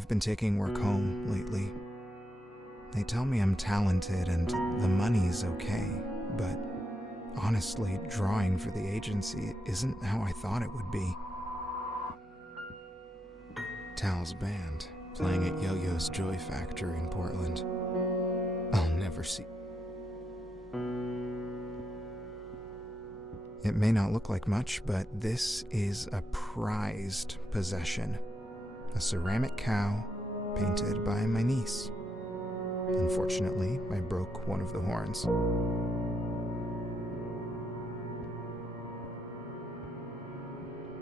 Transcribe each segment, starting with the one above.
I've been taking work home lately. They tell me I'm talented and the money's okay, but honestly, drawing for the agency isn't how I thought it would be. Tal's band, playing at Yo-Yo's Joy Factory in Portland. I'll never see. It may not look like much, but this is a prized possession. A ceramic cow painted by my niece. Unfortunately, I broke one of the horns.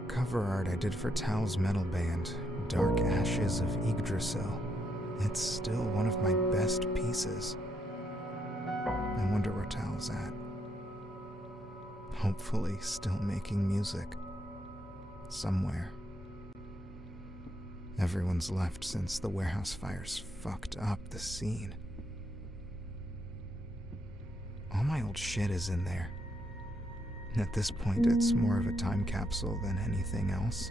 Cover art I did for Tal's metal band, Dark Ashes of Yggdrasil. It's still one of my best pieces. I wonder where Tal's at. Hopefully still making music. Somewhere. Everyone's left since the warehouse fires fucked up the scene. All my old shit is in there. At this point, it's more of a time capsule than anything else.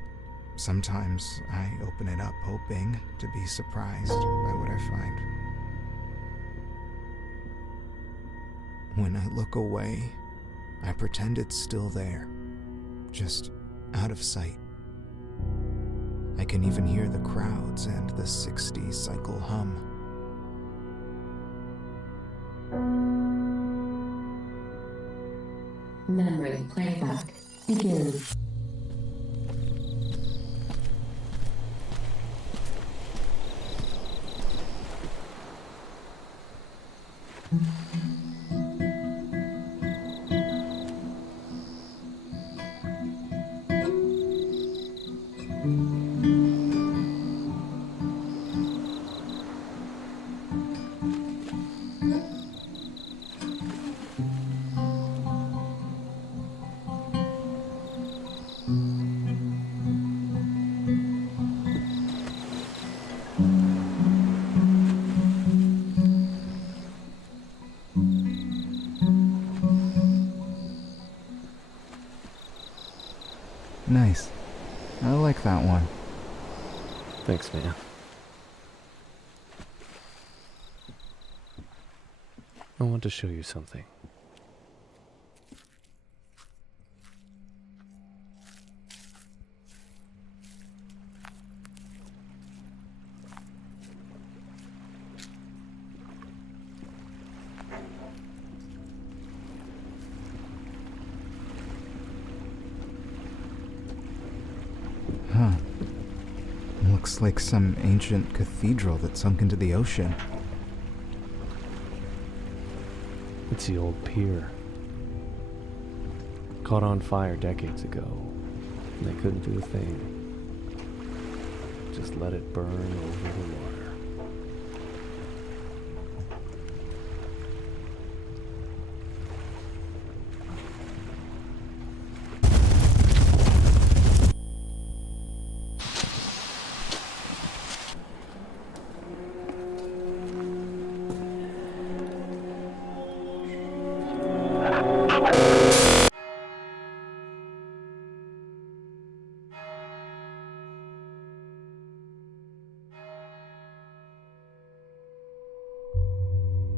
Sometimes I open it up hoping to be surprised by what I find. When I look away, I pretend it's still there, just out of sight. I can even hear the crowds and the 60s cycle hum. Memory playback begins. Nice. I like that one. Thanks, man. I want to show you something. Huh. Looks like some ancient cathedral that sunk into the ocean. It's the old pier. Caught on fire decades ago. And they couldn't do a thing. Just let it burn over the water.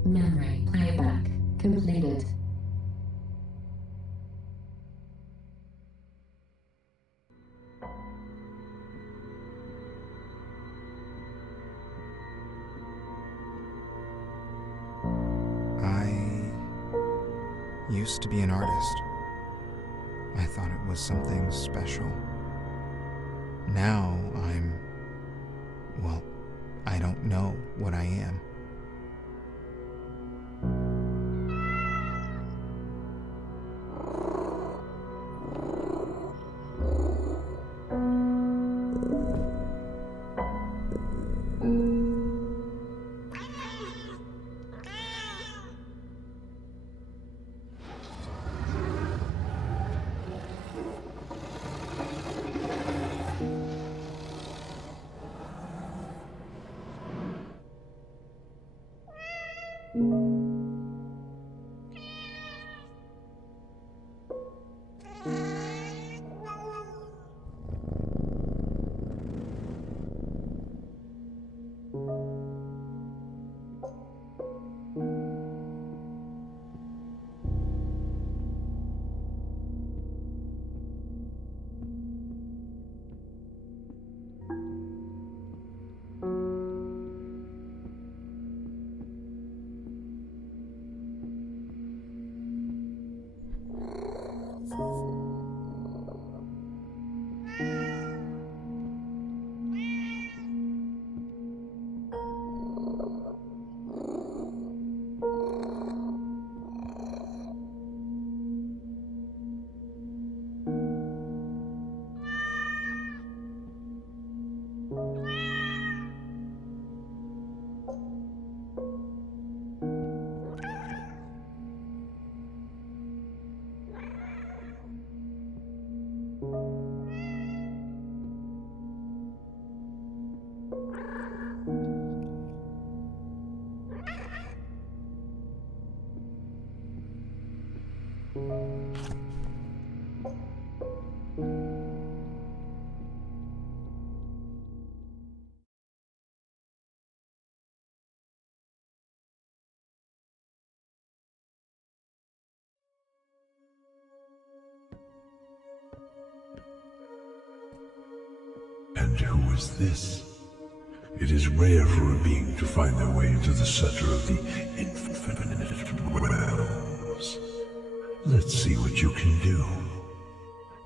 Memory playback completed. I used to be an artist. I thought it was something special. Now well, I don't know what I am. And who is this? It is rare for a being to find their way into the center of the infinite realms. Let's see what you can do.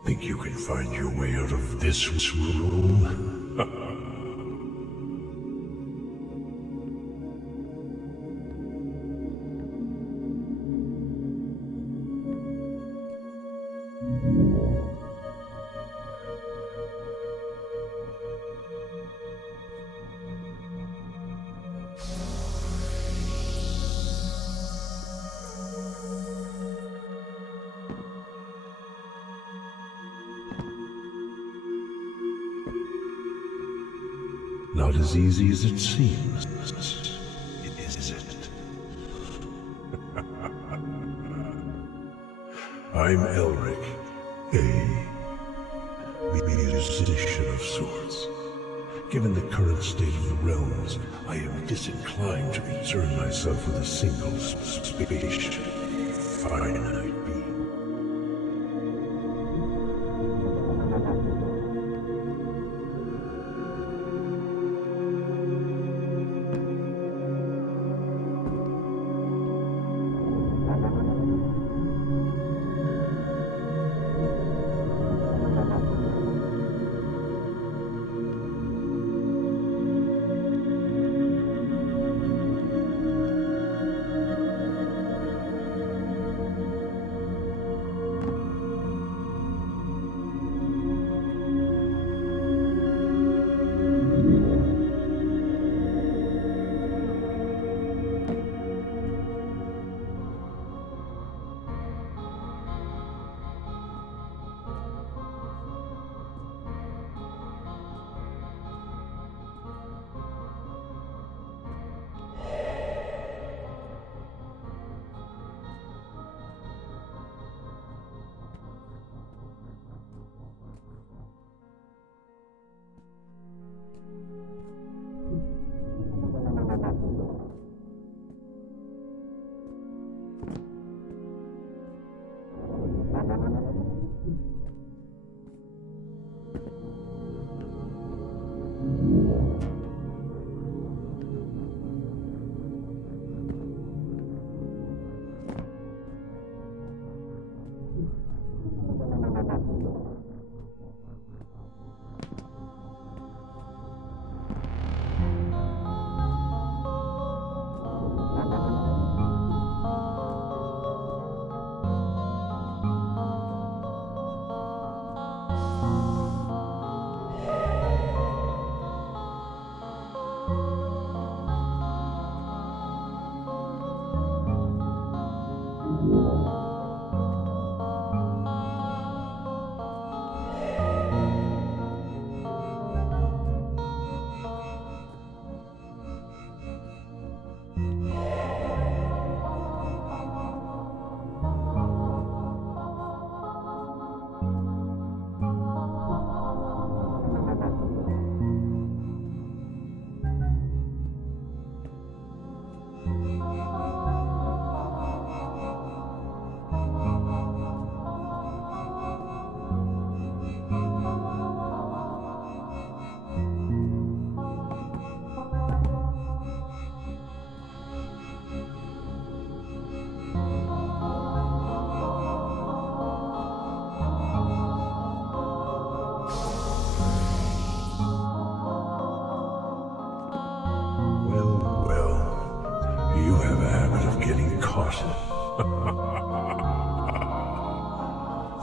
Think you can find your way out of this room? Not as easy as it seems, is it? I'm Elric, a musician of sorts. Given the current state of the realms, I am disinclined to concern myself with a single spaceship, finite being.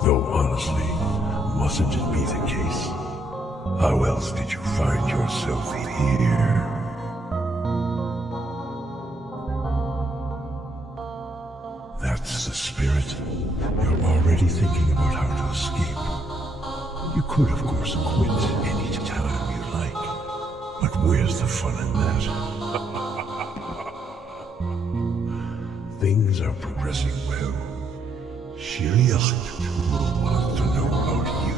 Though honestly, mustn't it be the case? How else did you find yourself here? That's the spirit. You're already thinking about how to escape. You could, of course, quit any time you like. But where's the fun in that? Things are progressing well. Shiriach will want to know about you.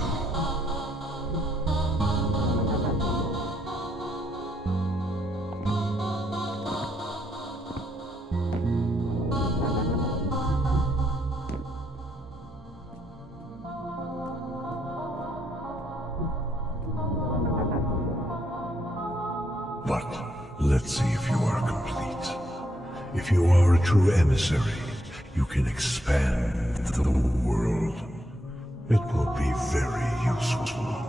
But let's see if you are complete. If you are a true emissary, you can expand the world. It will be very useful.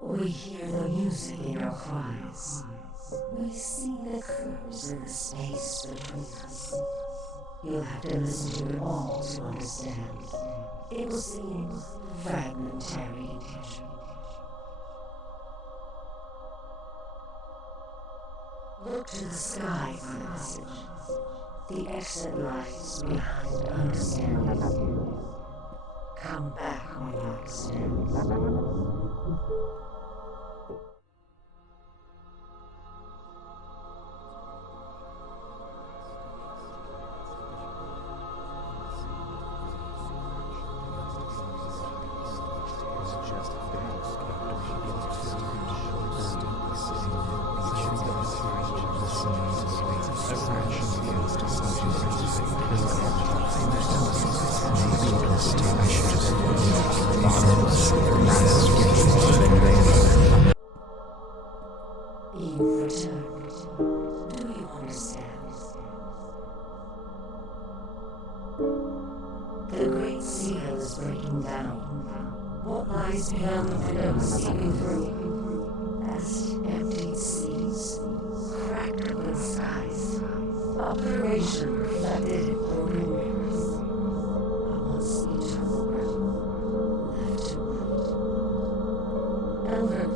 We hear the music in your cries. We see the curves in the space between us. You'll have to listen to it all to understand. It will seem fragmentary. Look to the sky for the message. The exit lies behind understanding. Come back when you understand. You've returned. Do you understand? The great seal is breaking down. What lies beyond the window is seeping through. Vast emptied seas, crackling skies, obliteration reflected in broken mirrors. A once eternal realm left to breathe. Elder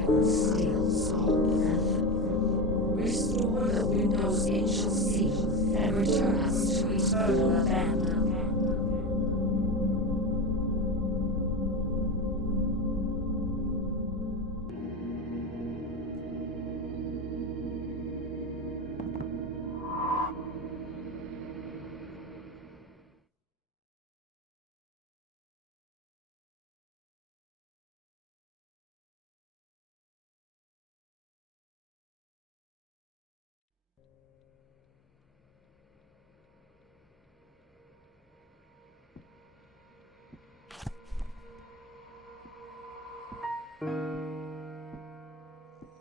silence steals all breath. Restore the window's ancient seal and return us to eternal abandon.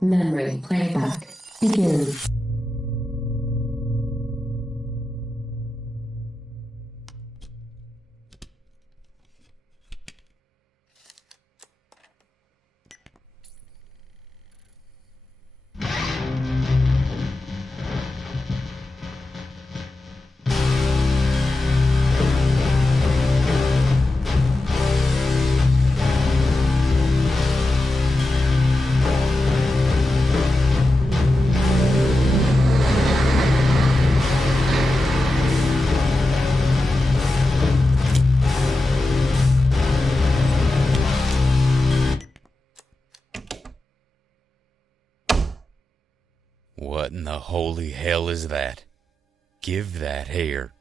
Memory playback begins. What in the holy hell is that? Give that here.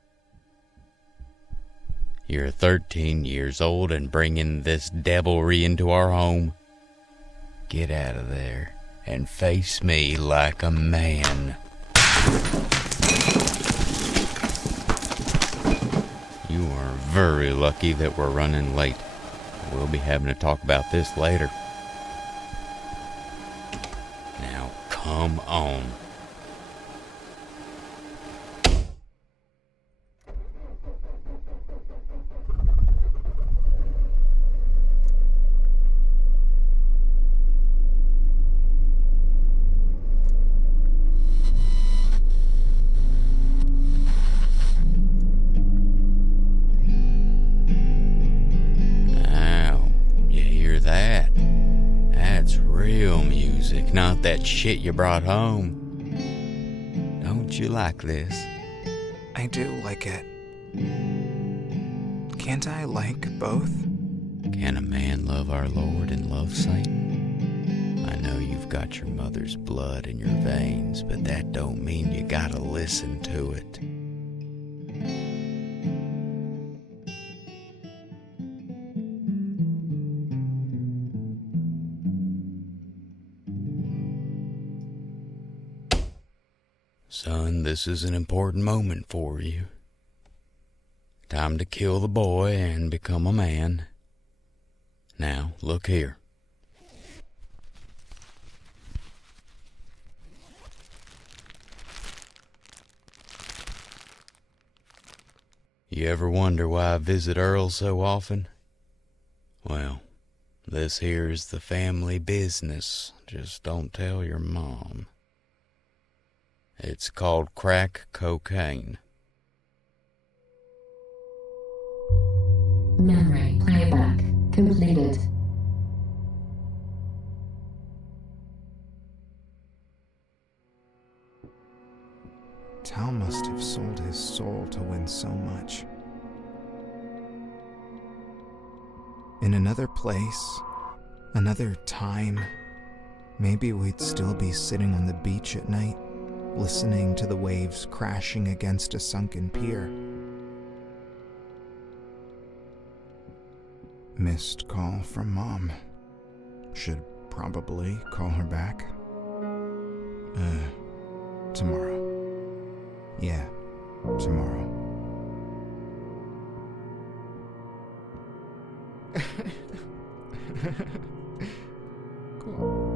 You're 13 years old and bringing this devilry into our home? Get out of there and face me like a man. You are very lucky that we're running late. We'll be having to talk about this later. Now, come on. Not that shit you brought home. Don't you like this? I do like it. Can't I like both? Can a man love our Lord and love Satan? I know you've got your mother's blood in your veins, but that don't mean you gotta listen to it. Son, this is an important moment for you. Time to kill the boy and become a man. Now, look here. You ever wonder why I visit Earl so often? Well, this here is the family business. Just don't tell your mom. It's called crack cocaine. Memory playback completed. Tal must have sold his soul to win so much. In another place, another time, maybe we'd still be sitting on the beach at night, listening to the waves crashing against a sunken pier. Missed call from Mom. Should probably call her back. Tomorrow. Yeah, tomorrow. Cool.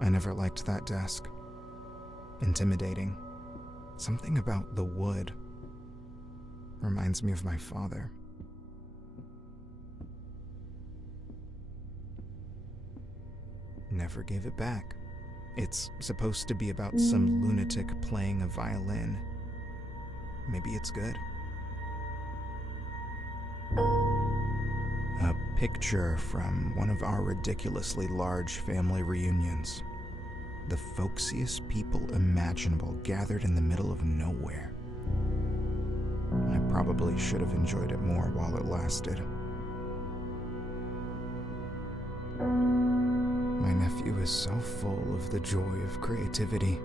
I never liked that desk. Intimidating. Something about the wood reminds me of my father. Never gave it back. It's supposed to be about some lunatic playing a violin. Maybe it's good. picture from one of our ridiculously large family reunions. The folksiest people imaginable gathered in the middle of nowhere. I probably should have enjoyed it more while it lasted. My nephew is so full of the joy of creativity.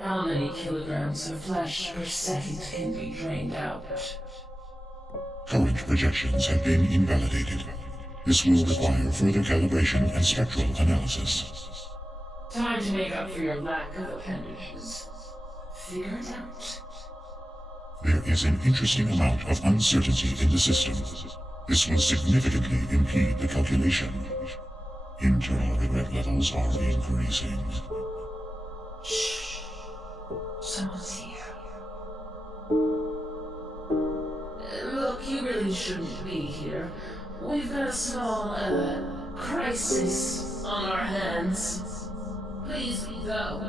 How many kilograms of flesh per second can be drained out? Current projections have been invalidated. This will require further calibration and spectral analysis. Time to make up for your lack of appendages. Figure it out. There is an interesting amount of uncertainty in the system. This will significantly impede the calculation. Internal regret levels are increasing. Shh. Someone's here. Look, you really shouldn't be here. We've got a small, crisis on our hands. Please go.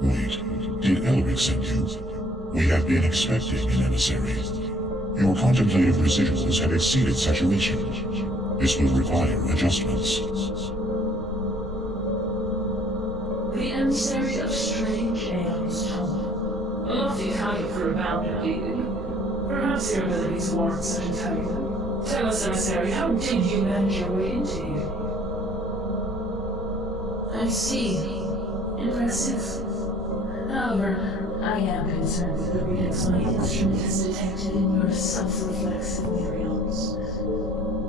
Wait, did Elric send you? We have been expecting an emissary. Your contemplative residuals have exceeded saturation. This will require adjustments. The emissary of strange aeons, Tom. A lofty title for a bounded being. Perhaps your abilities warrant such a title. Tell us, emissary, how did you manage your way into here? I see. Impressive. However, I am concerned with the readings my instrument has detected in your self-reflexive neurons.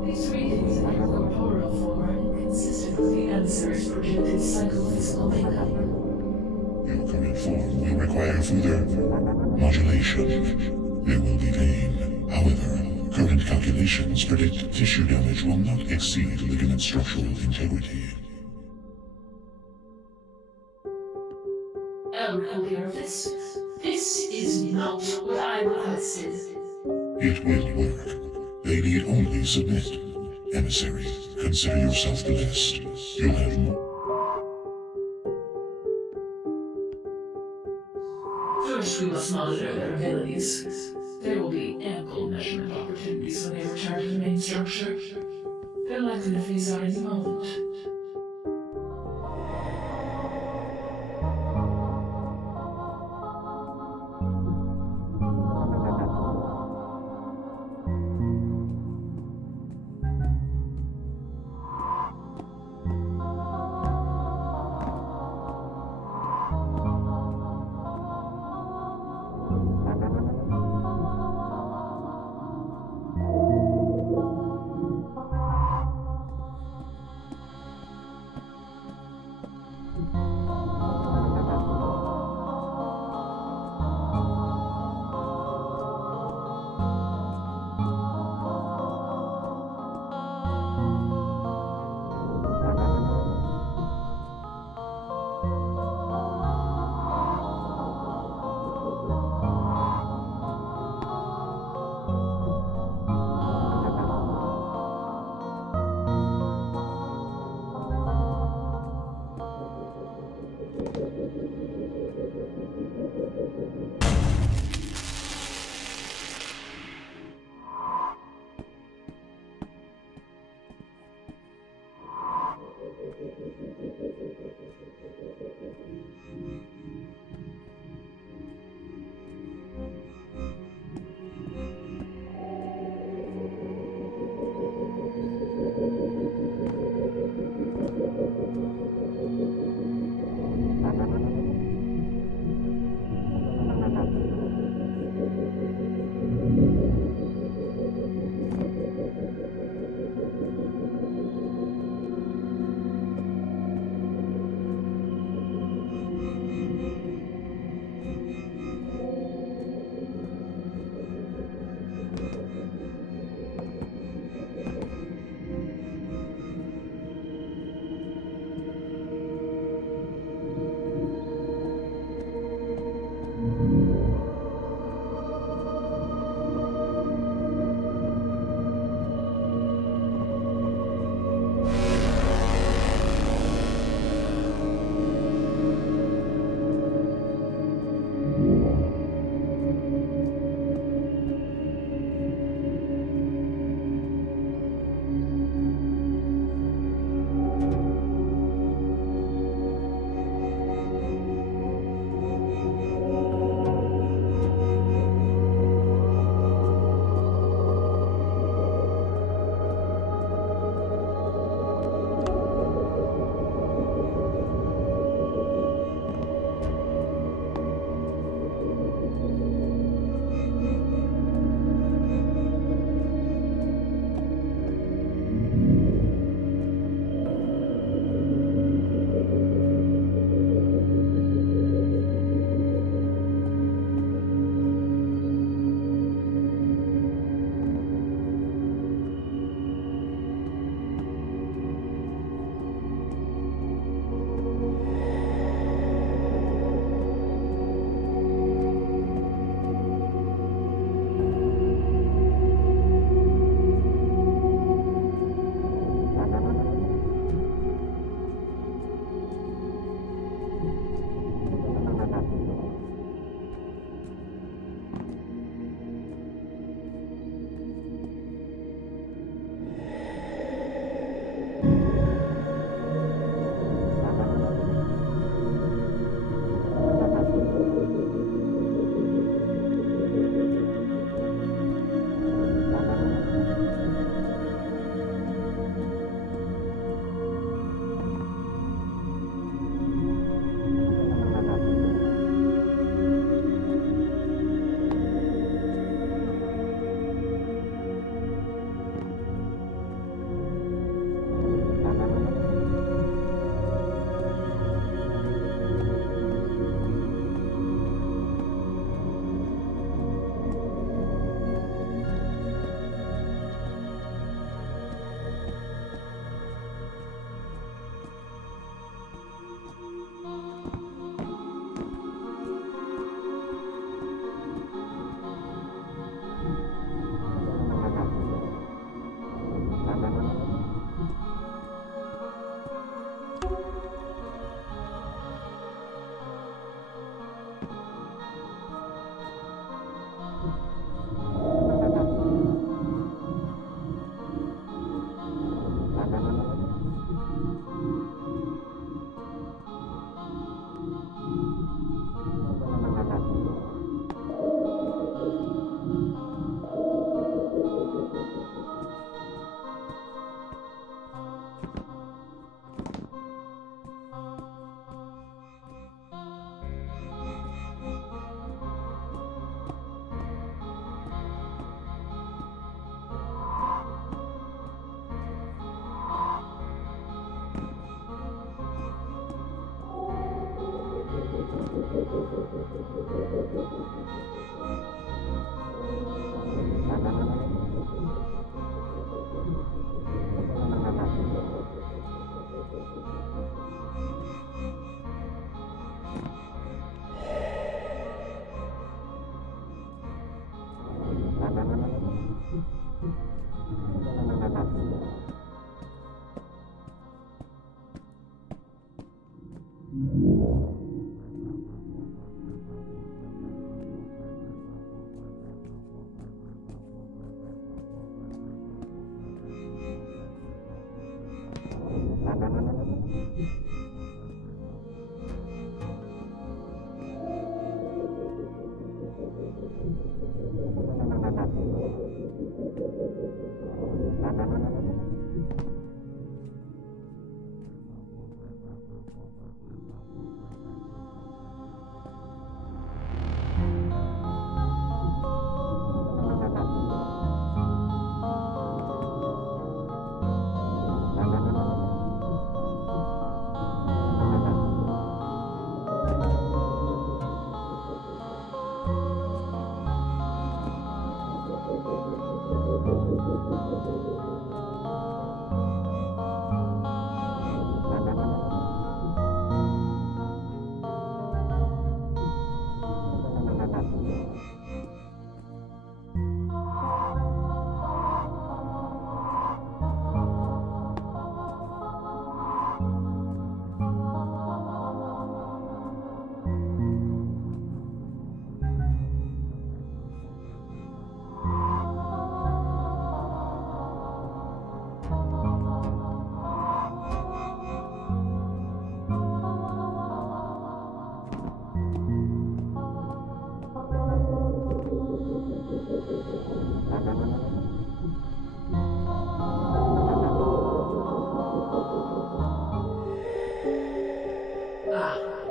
These readings in your corporeal form are inconsistent with the emissary's projected psychophysical makeup. Your current form will require further modulation. There will be pain. However, current calculations predict tissue damage will not exceed ligament structural integrity. Elric will hear of this. This is not what I requested. It will work. They need only submit. Emissary, consider yourself blessed. You'll have more. First, we must monitor their abilities. There will be ample measurement opportunities when they return to the main structure. They're likely to phase out any moment.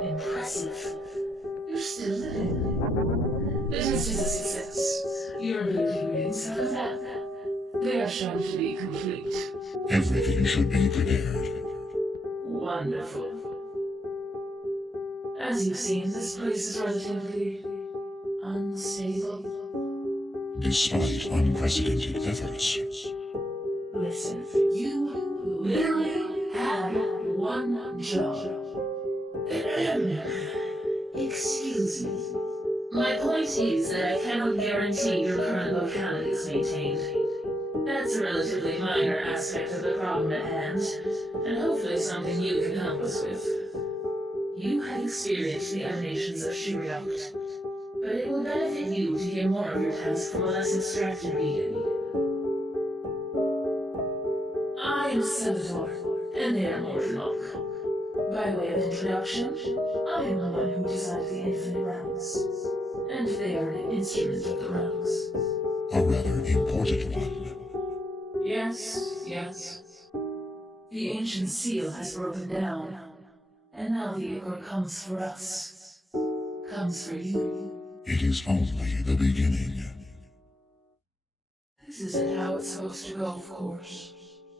Impressive. You're still living. The test is a success. Your ability readings have come back. They are shown to be complete. Everything should be prepared. Wonderful. As you've seen, this place is relatively unstable. Despite unprecedented efforts. Listen, you literally had one job. Excuse me. My point is that I cannot guarantee your current locality is maintained. That's a relatively minor aspect of the problem at hand, and hopefully something you can help us with. You have experienced the emanations of Shiriot, but it will benefit you to hear more of your task from a less abstracted being. I am Salvador, and they are Morgenok. By way of introduction, I am the one who designed the infinite realms, and they are an instrument of the realms. A rather important one. Yes. The ancient seal has broken down, and now the Ichor comes for us. Comes for you. It is only the beginning. This isn't how it's supposed to go, of course.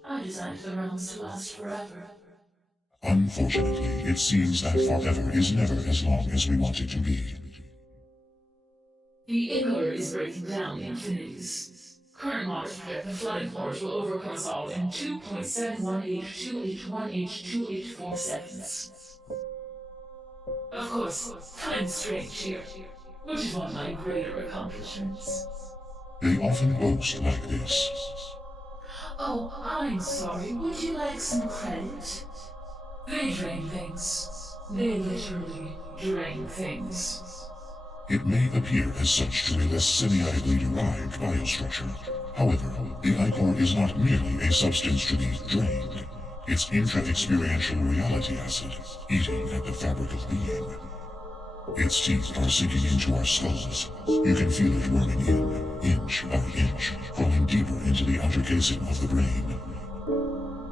I designed the realms to last forever. Unfortunately, it seems that forever is never as long as we want it to be. The Ichor is breaking down the infinities. Current models predict the flooding horrors will overcome us all in 2.71828182884 seconds. Of course, time is strange here, which is one of my greater accomplishments. They often boast like this. Oh, I'm sorry. Would you like some credit? They drain things. They literally drain things. It may appear as such to a less semiotically derived biostructure. However, the ichor is not merely a substance to be drained. It's intra-experiential reality acid, eating at the fabric of being. Its teeth are sinking into our skulls. You can feel it worming in, inch by inch, crawling deeper into the outer casing of the brain.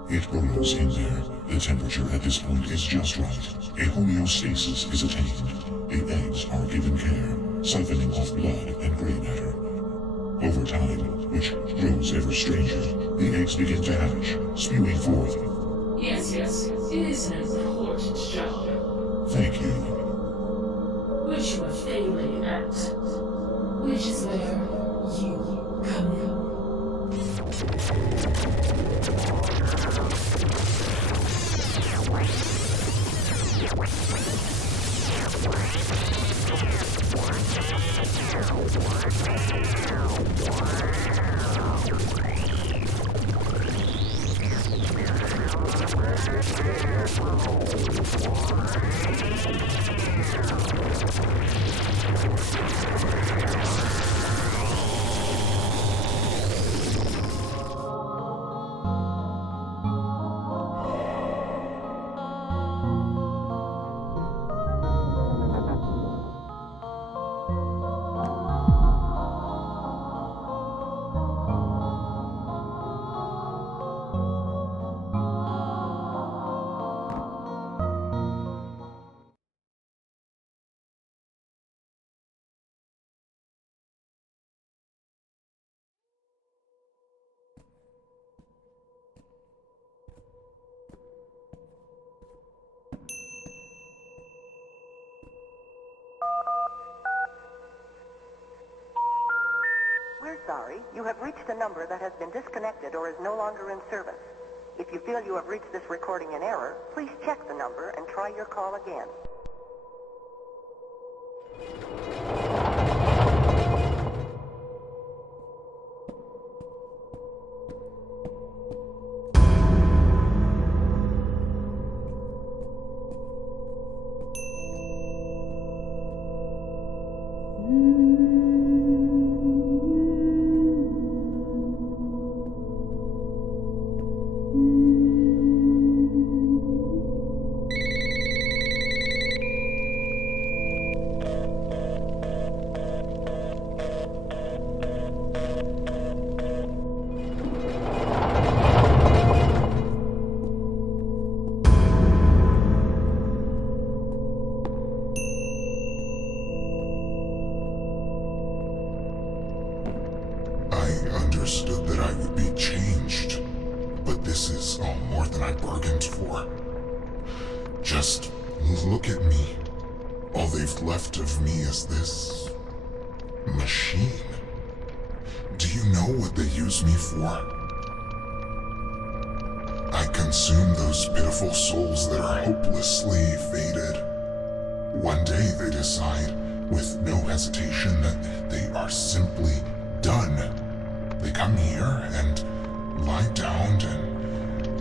It burrows in there. The temperature at this point is just right. A homeostasis is attained. The eggs are given care, siphoning off blood and gray matter. Over time, which grows ever stranger, the eggs begin to hatch, spewing forth. Yes, it is an important job. Thank you. Which you are failing at. Which is where you come in. sorry. You have reached a number that has been disconnected or is no longer in service. If you feel you have reached this recording in error, please check the number and try your call again. Understood that I would be changed, but this is all more than I bargained for. Just look at me. All they've left of me is this machine. Do you know what they use me for? I consume those pitiful souls that are hopelessly faded. One day they decide, with no hesitation, that they are simply done. They come here and lie down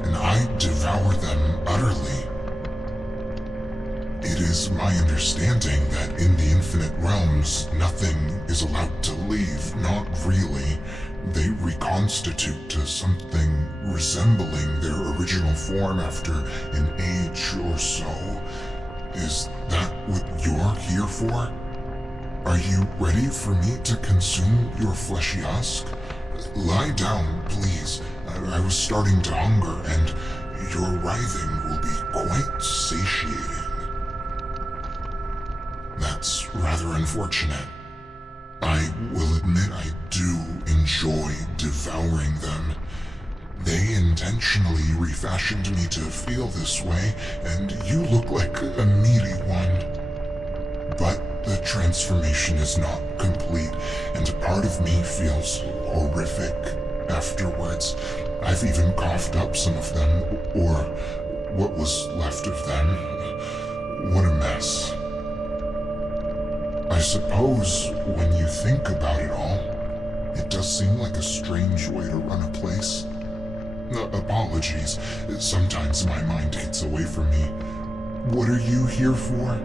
and I devour them utterly. It is my understanding that in the infinite realms, nothing is allowed to leave. Not really. They reconstitute to something resembling their original form after an age or so. Is that what you're here for? Are you ready for me to consume your fleshy husk? Lie down, please. I was starting to hunger, and your writhing will be quite satiating. That's rather unfortunate. I will admit I do enjoy devouring them. They intentionally refashioned me to feel this way, and you look like a meaty one. But the transformation is not complete, and a part of me feels horrific afterwards. I've even coughed up some of them, or what was left of them. What a mess. I suppose when you think about it all, it does seem like a strange way to run a place. Apologies, sometimes my mind gets away from me. What are you here for?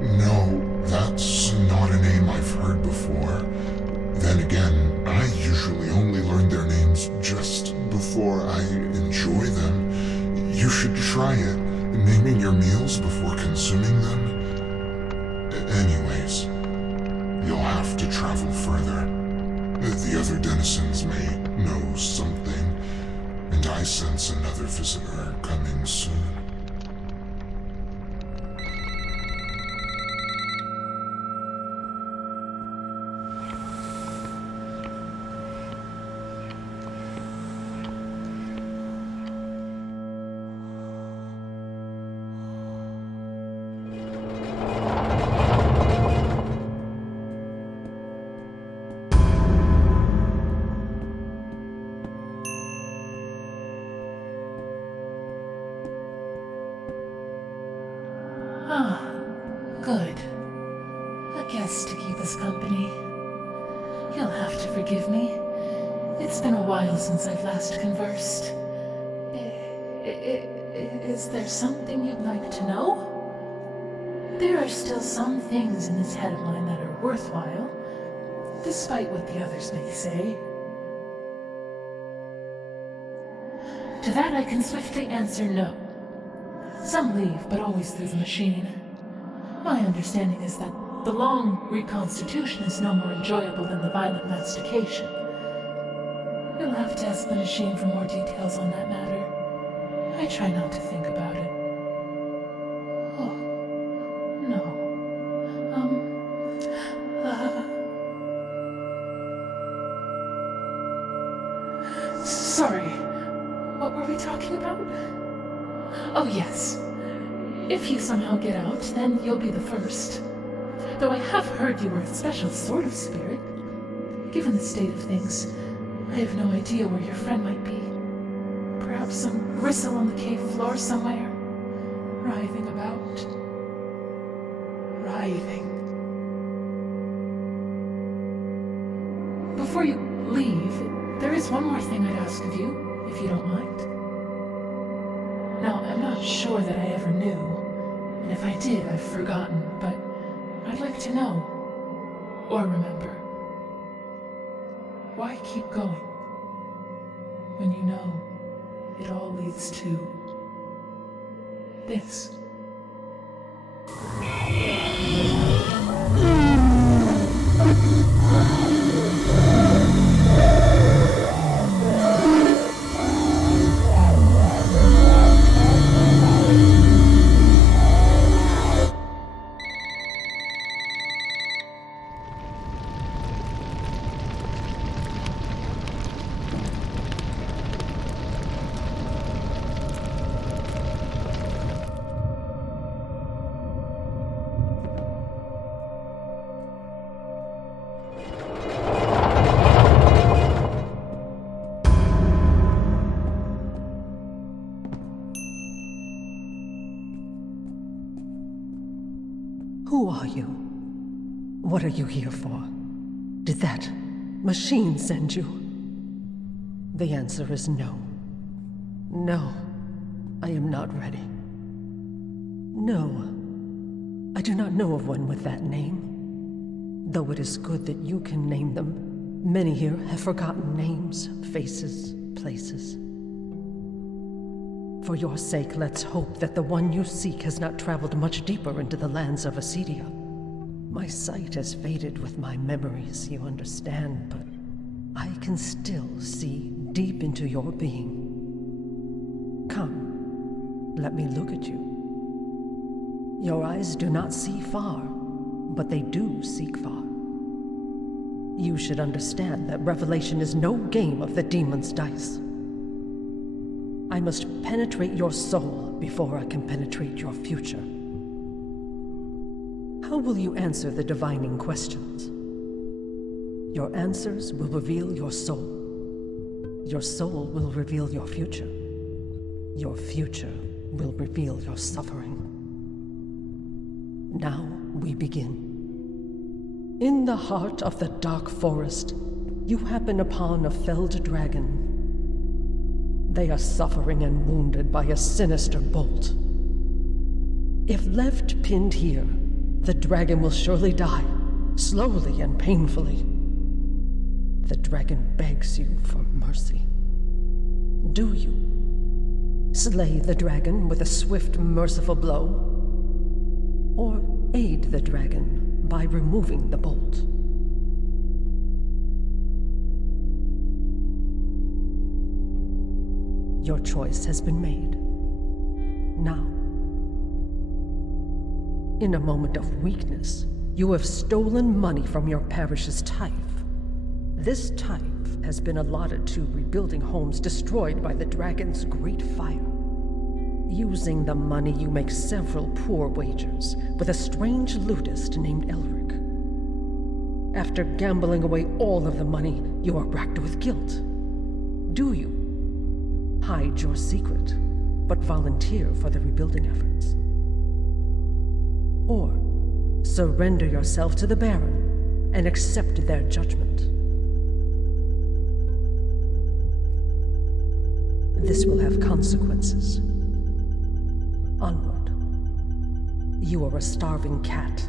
No, that's not a name I've heard before. Then again, I usually only learn their names just before I enjoy them. You should try it, naming your meals before consuming them. Anyways, you'll have to travel further. The other denizens may know something, and I sense another visitor coming soon. Ah, good. A guest to keep us company. You'll have to forgive me. It's been a while since I've last conversed. Is there something you'd like to know? There are still some things in this head of mine that are worthwhile, despite what the others may say. To that I can swiftly answer no. Some leave, but always through the machine. My understanding is that the long reconstitution is no more enjoyable than the violent mastication. You'll have to ask the machine for more details on that matter. I try not to think about it. Oh, no. Sorry. What were we talking about? Oh, yes. If you somehow get out, then you'll be the first. Though I have heard you were a special sort of spirit. Given the state of things, I have no idea where your friend might be. Perhaps some gristle on the cave floor somewhere, writhing about. Writhing. Before you leave, there is one more thing I'd ask of you, if you don't mind. Now, I'm not sure that I ever knew, and if I did, I've forgotten, but I'd like to know, or remember. Why keep going when you know it all leads to this? Who are you? What are you here for? Did that machine send you? The answer is no. No, I am not ready. No, I do not know of one with that name. Though it is good that you can name them, many here have forgotten names, faces, places. For your sake, let's hope that the one you seek has not traveled much deeper into the lands of Acedia. My sight has faded with my memories, you understand, but I can still see deep into your being. Come, let me look at you. Your eyes do not see far, but they do seek far. You should understand that revelation is no game of the demon's dice. I must penetrate your soul before I can penetrate your future. How will you answer the divining questions? Your answers will reveal your soul. Your soul will reveal your future. Your future will reveal your suffering. Now we begin. In the heart of the dark forest, you happen upon a felled dragon. They are suffering and wounded by a sinister bolt. If left pinned here, the dragon will surely die, slowly and painfully. The dragon begs you for mercy. Do you slay the dragon with a swift, merciful blow? Or aid the dragon by removing the bolt? Your choice has been made. Now, in a moment of weakness, you have stolen money from your parish's tithe. This tithe has been allotted to rebuilding homes destroyed by the dragon's great fire. Using the money, you make several poor wagers with a strange ludist named Elric. After gambling away all of the money, you are racked with guilt. Do you hide your secret, but volunteer for the rebuilding efforts? Or surrender yourself to the Baron and accept their judgment? This will have consequences. Onward. You are a starving cat.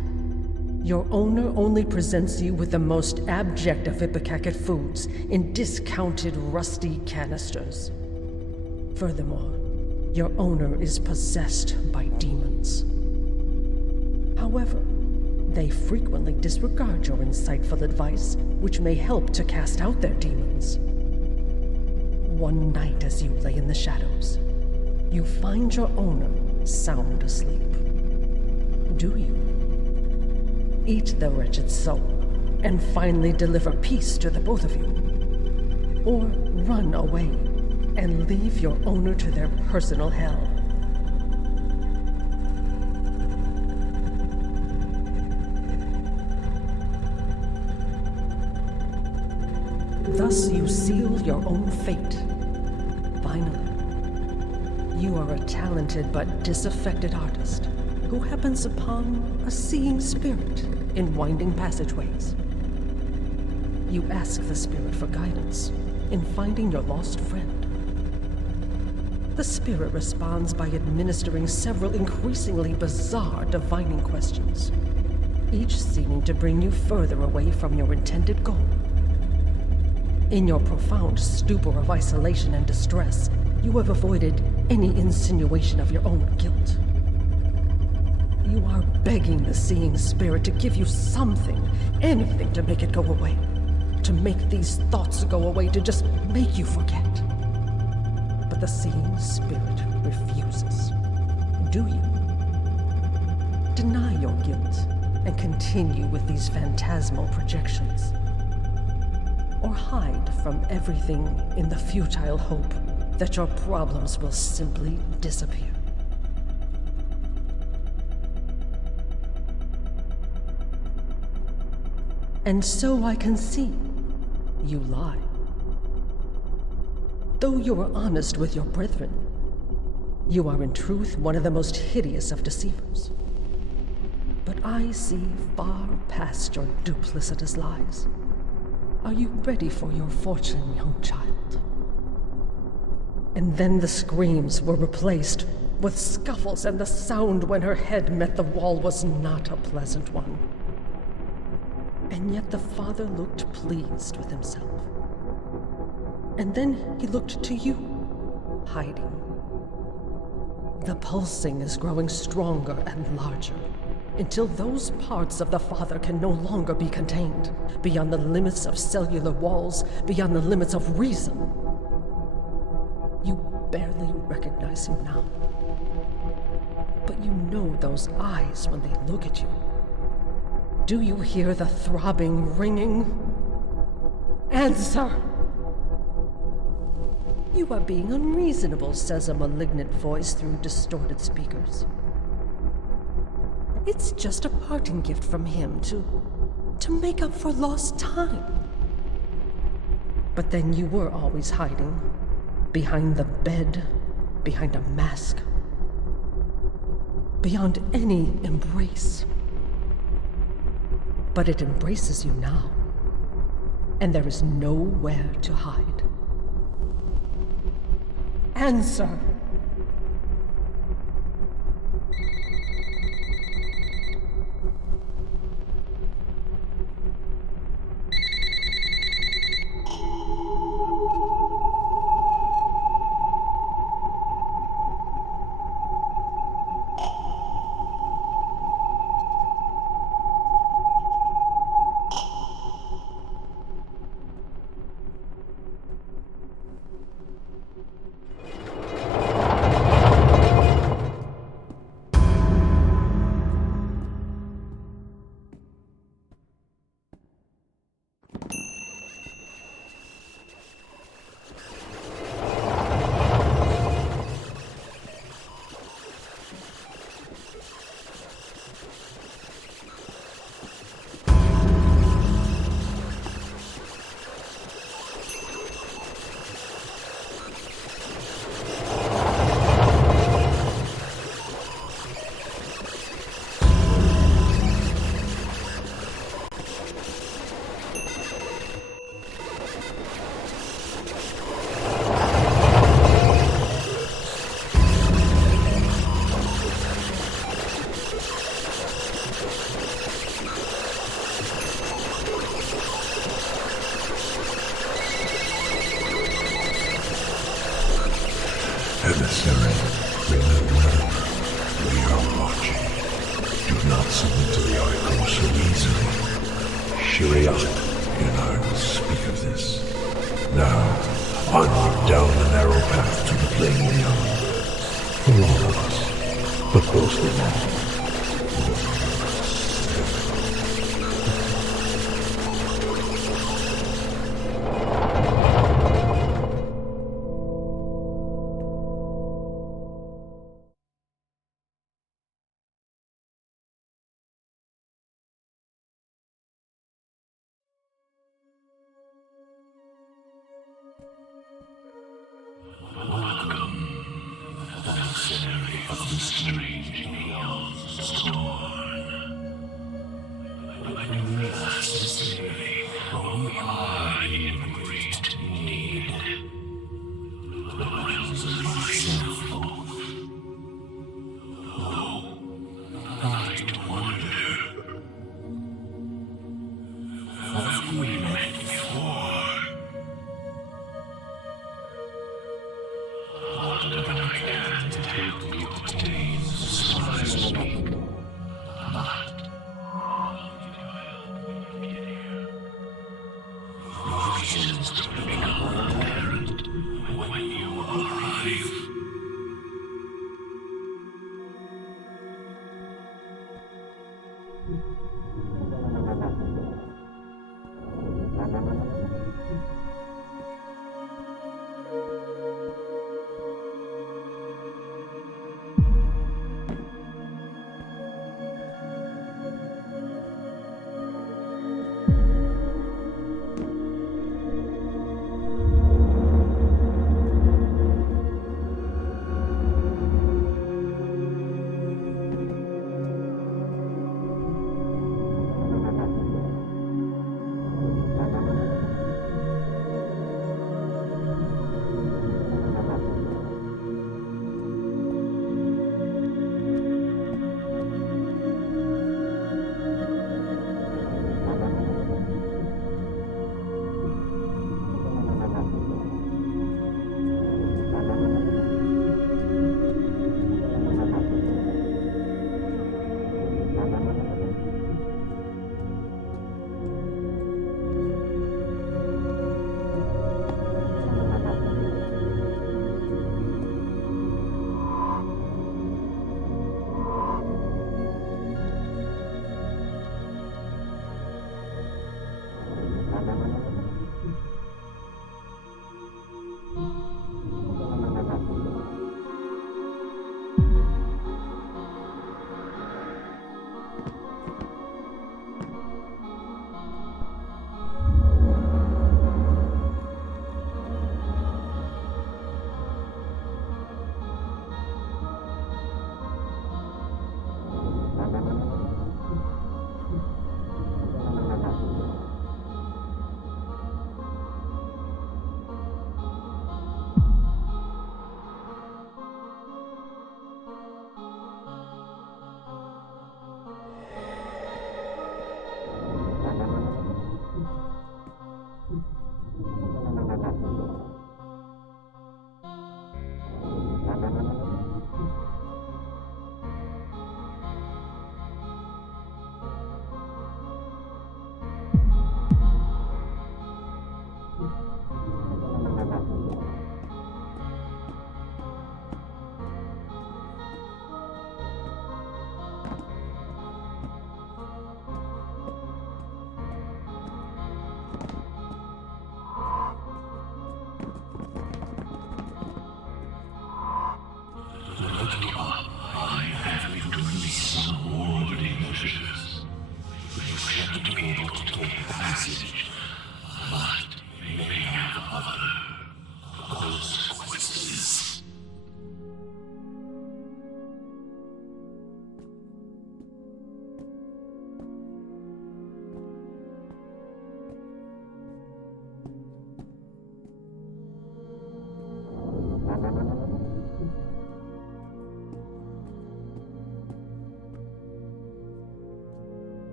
Your owner only presents you with the most abject of ipecac foods in discounted rusty canisters. Furthermore, your owner is possessed by demons. However, they frequently disregard your insightful advice, which may help to cast out their demons. One night as you lay in the shadows, you find your owner sound asleep. Do you eat the wretched soul and finally deliver peace to the both of you? Or run away and leave your owner to their personal hell? your own fate. Finally, you are a talented but disaffected artist who happens upon a seeing spirit in winding passageways. You ask the spirit for guidance in finding your lost friend. The spirit responds by administering several increasingly bizarre divining questions, each seeming to bring you further away from your intended goal. In your profound stupor of isolation and distress, you have avoided any insinuation of your own guilt. You are begging the seeing spirit to give you something, anything to make it go away, to make these thoughts go away, to just make you forget. But the seeing spirit refuses. Do you? Deny your guilt and continue with these phantasmal projections? Or hide from everything in the futile hope that your problems will simply disappear? And so I can see you lie. Though you are honest with your brethren, you are in truth one of the most hideous of deceivers. But I see far past your duplicitous lies. Are you ready for your fortune, young child? And then the screams were replaced with scuffles, and the sound when her head met the wall was not a pleasant one. And yet the father looked pleased with himself. And then he looked to you, hiding. The pulsing is growing stronger and larger, until those parts of the father can no longer be contained, beyond the limits of cellular walls, beyond the limits of reason. You barely recognize him now. But you know those eyes when they look at you. Do you hear the throbbing, ringing? Answer! You are being unreasonable, says a malignant voice through distorted speakers. It's just a parting gift from him to make up for lost time. But then you were always hiding, behind the bed, behind a mask, beyond any embrace. But it embraces you now, and there is nowhere to hide. Answer! Emissary, remember, we are watching. Do not submit to the icon so easily. Shiriach, speak of this. Now, onward down the narrow path to the plane beyond. For all of us, but most of all, the strange eons torn. But needless to say, we are in great need. The realms of myself. Oh, I wonder. What we met before. What I can't help you obtain surprised me. But visions become apparent when you arrive.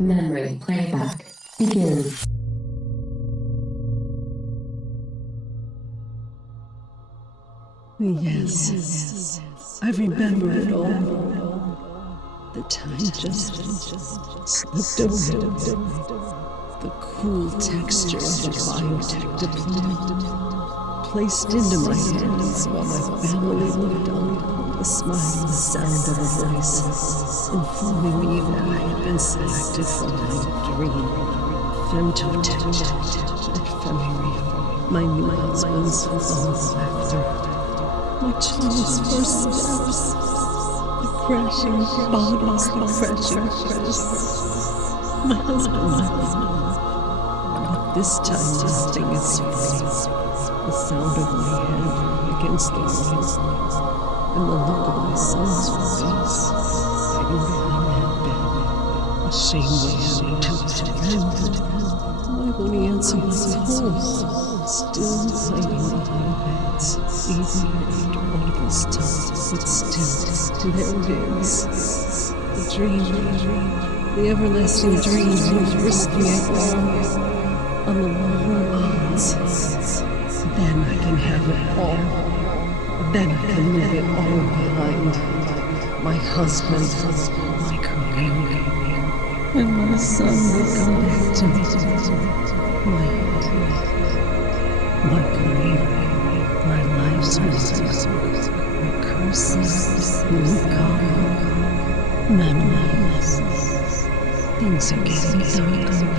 Memory playback begins. Yes, I remember it all. The time just slipped away. The cool texture of the biotech deployment placed into my hands while my family looked on. The smile, the sound of a voice, informing me that I had been selected for my dream. Femtotech, ephemeral, my new husband's long laughter, my child's first steps, the crashing bottles, the crashing press. My husband left, but this time nothing is free. The sound of my head against the wall, and the look of my son's face, hiding behind that bed, ashamed of having to defend. Why won't he answer my calls? Still hiding behind beds, even after all this time, but still, there it is. The dream, the everlasting dream whose risked me at all, on the long odds. Then I can have it all. Then I can leave it all behind. My husband, my career, and my son will come back to me. My career, my life's work, recursive, memories. Things are getting darker.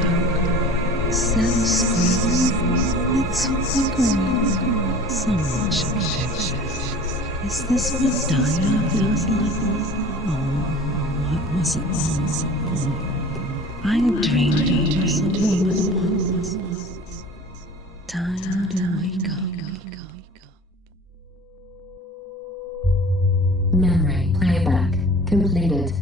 Sad screen, it's flickering. So much affection. Is this what dying feels like? Oh, what was it all for? I dreamed it was a woman once. Time to wake up. Memory playback completed.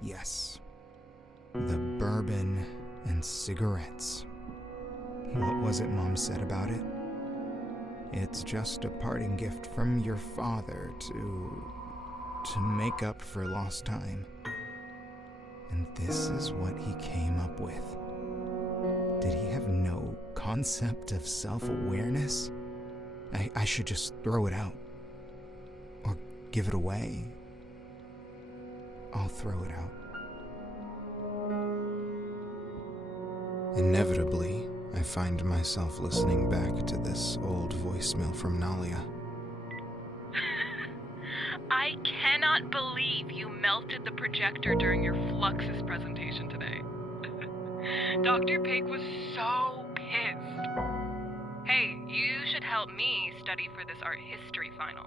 Yes. The bourbon and cigarettes. What was it Mom said about it? It's just a parting gift from your father to make up for lost time. And this is what he came up with. Did he have no concept of self-awareness? I should just throw it out. Or give it away. I'll throw it out. Inevitably, I find myself listening back to this old voicemail from Nalia. I cannot believe you melted the projector during your Fluxus presentation today. Dr. Pig was so pissed. Hey, you should help me study for this art history final.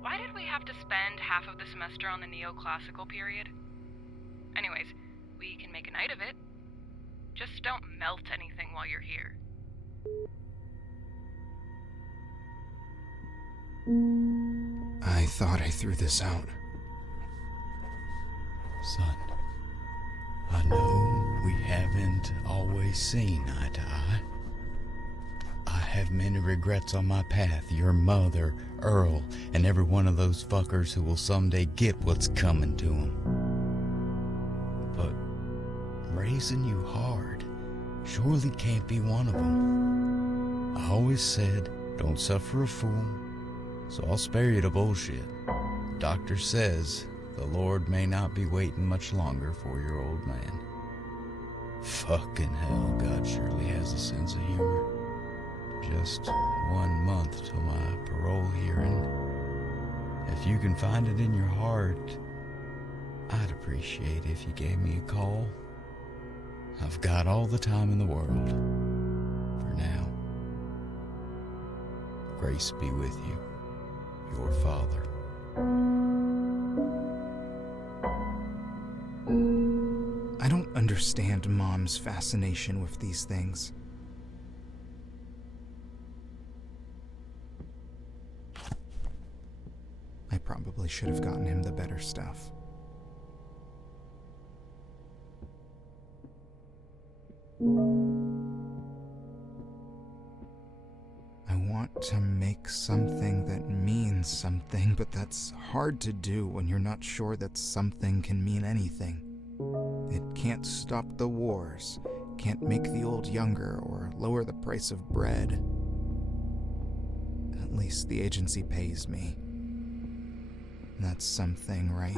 Why did we have to spend half of the semester on the neoclassical period? Anyways, we can make a night of it. Just don't melt anything while you're here. I thought I threw this out. Son, I know we haven't always seen eye to eye. I have many regrets on my path. Your mother, Earl, and every one of those fuckers who will someday get what's coming to them. But raising you hard surely can't be one of them. I always said, don't suffer a fool, so I'll spare you the bullshit. The doctor says the Lord may not be waiting much longer for your old man. Fucking hell, God surely has a sense of humor. Just 1 month till my parole hearing. If you can find it in your heart, I'd appreciate if you gave me a call. I've got all the time in the world. For now. Grace be with you, your father. understand Mom's fascination with these things. I probably should have gotten him the better stuff. I want to make something that means something, but that's hard to do when you're not sure that something can mean anything. It can't stop the wars, can't make the old younger, or lower the price of bread. At least the agency pays me. That's something, right?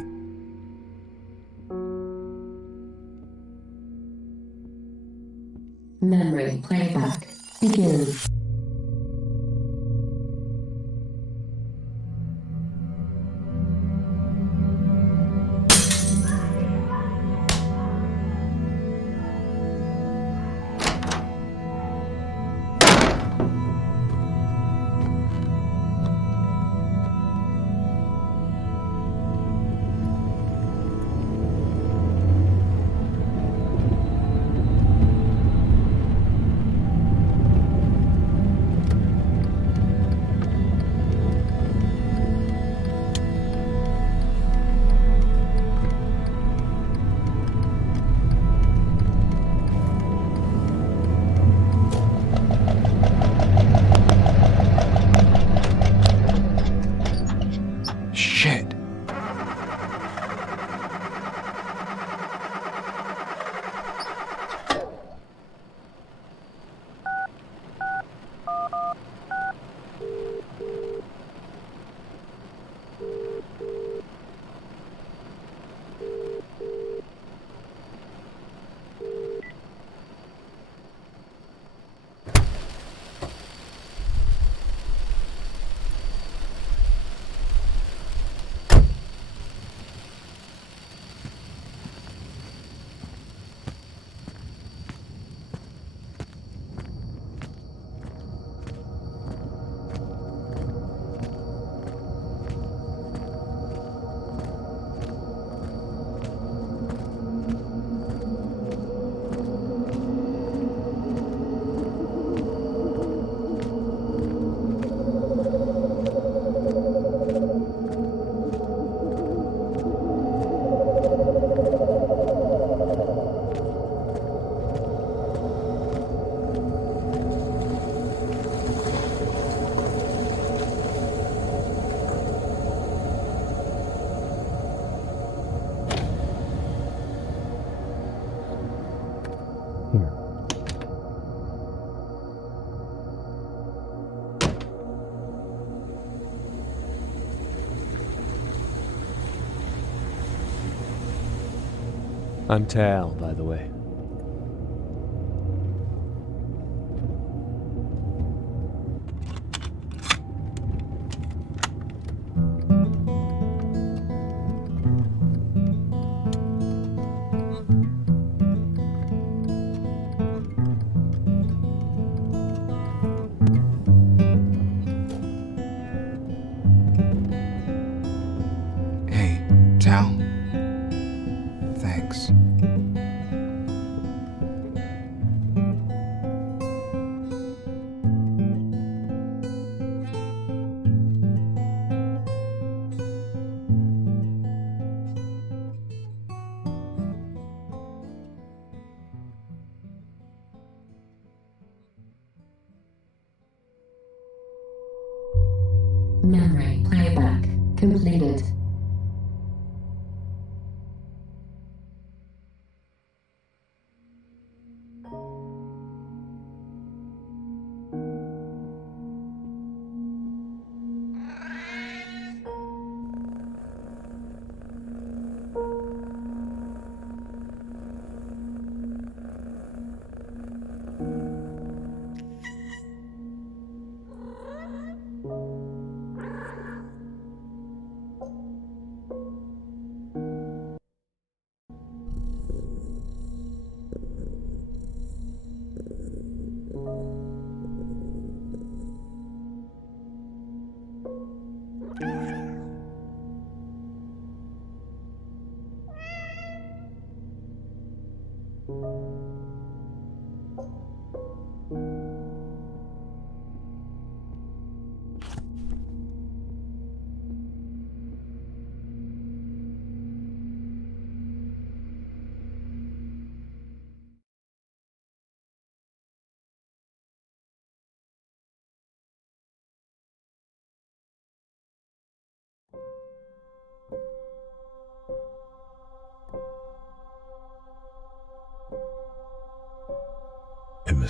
Memory playback begins. Shit! I'm Tal, by the way. Hey, Tal. Thanks. Memory playback completed.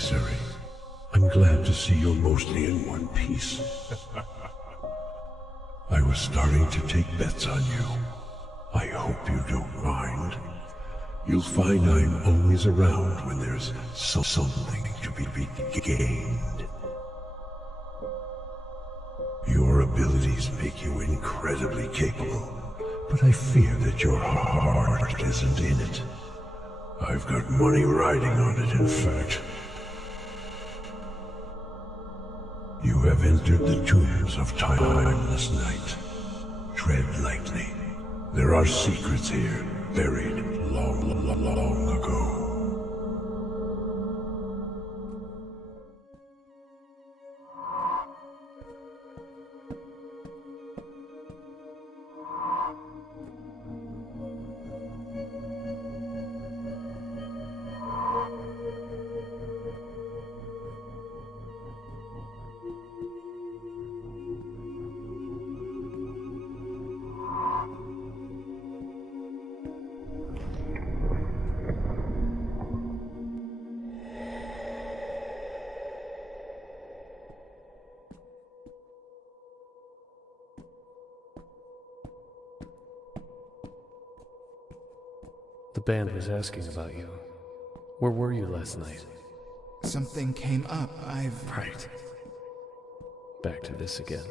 necessary. I'm glad to see you're mostly in one piece. I was starting to take bets on you. I hope you don't mind. You'll find I'm always around when there's something to be gained. Your abilities make you incredibly capable, but I fear that your heart isn't in it. I've got money riding on it, in fact. You have entered the tombs of timeless night. Tread lightly. There are secrets here, buried long ago. The band was asking about you. Where were you last night? Something came up. Right. Back to this again.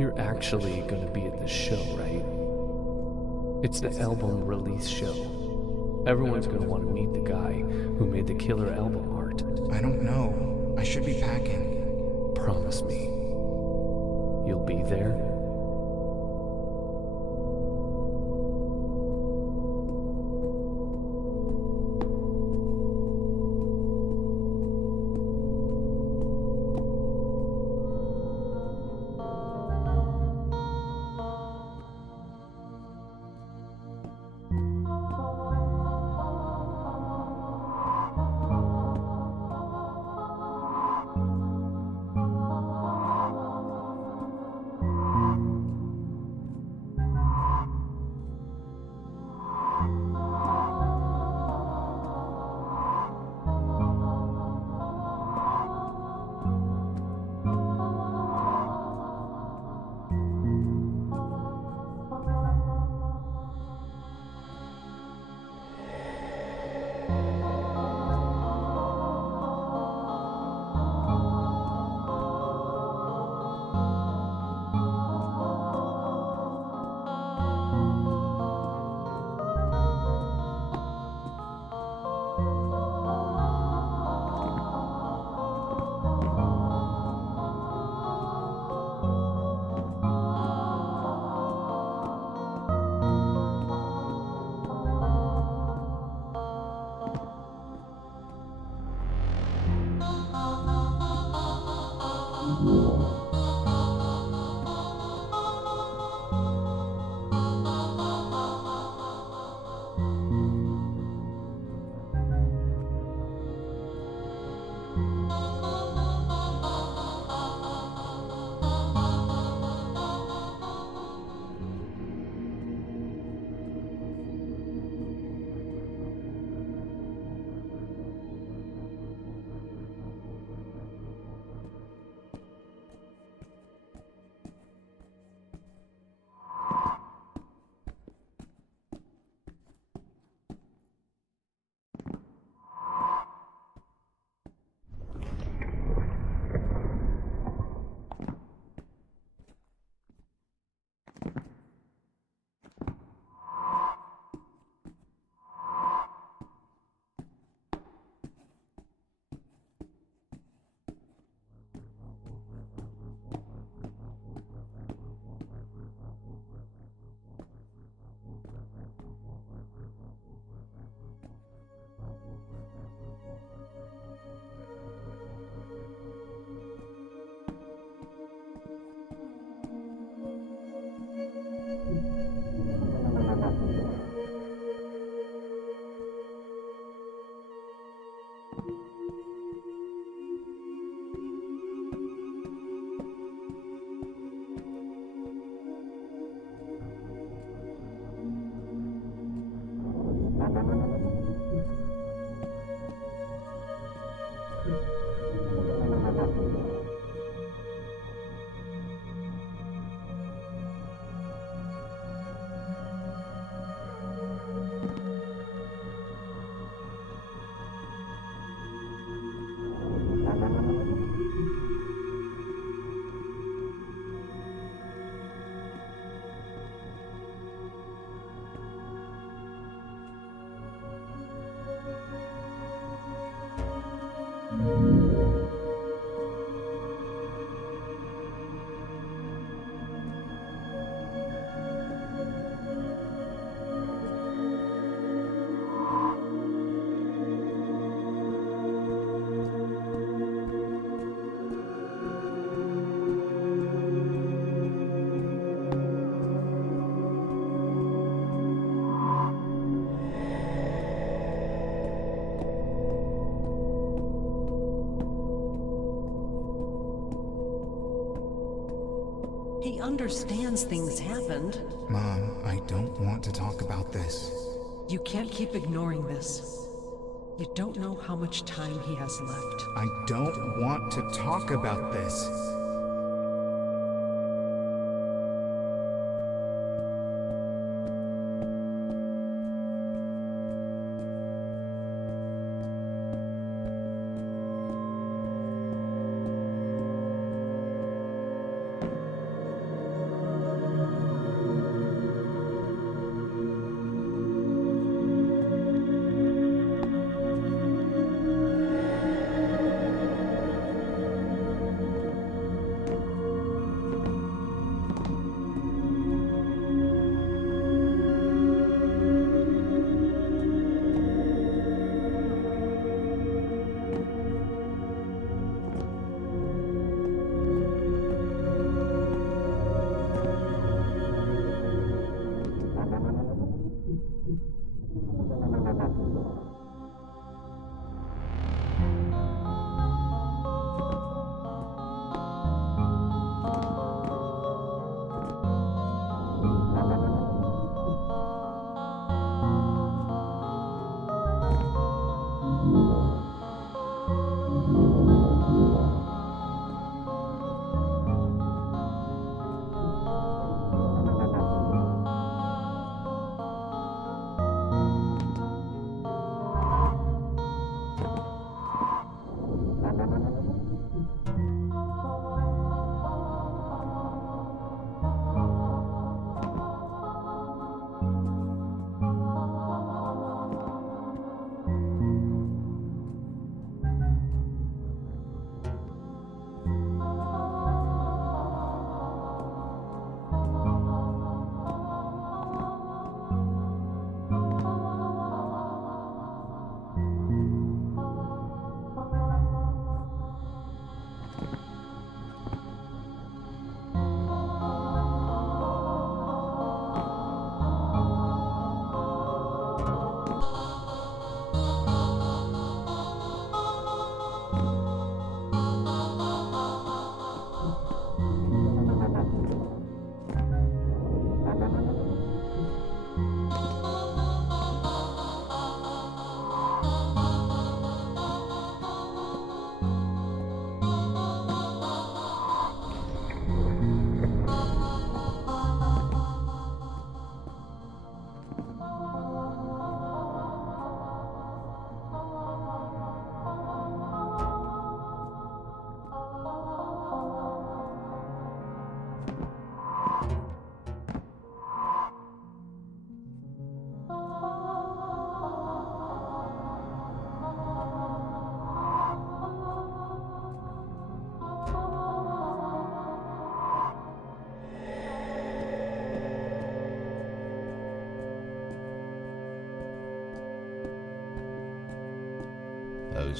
You're actually gonna be at the show, right? It's the album release show. Everyone's gonna want to meet the guy who made the killer album art. I don't know. I should be packing. Promise me. You'll be there? He understands things happened. Mom, I don't want to talk about this. You can't keep ignoring this. You don't know how much time he has left. I don't want to talk about this.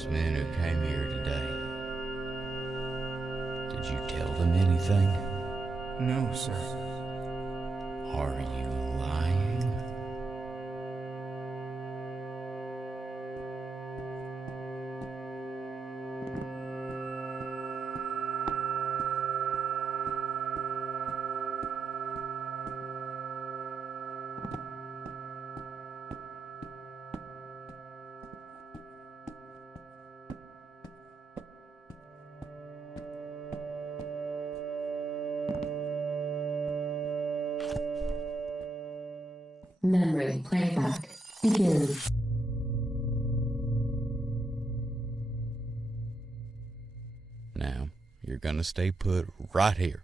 boss men who came here today. Did you tell them anything? No, sir. Are you lying? Memory playback begins. Now, you're gonna stay put right here.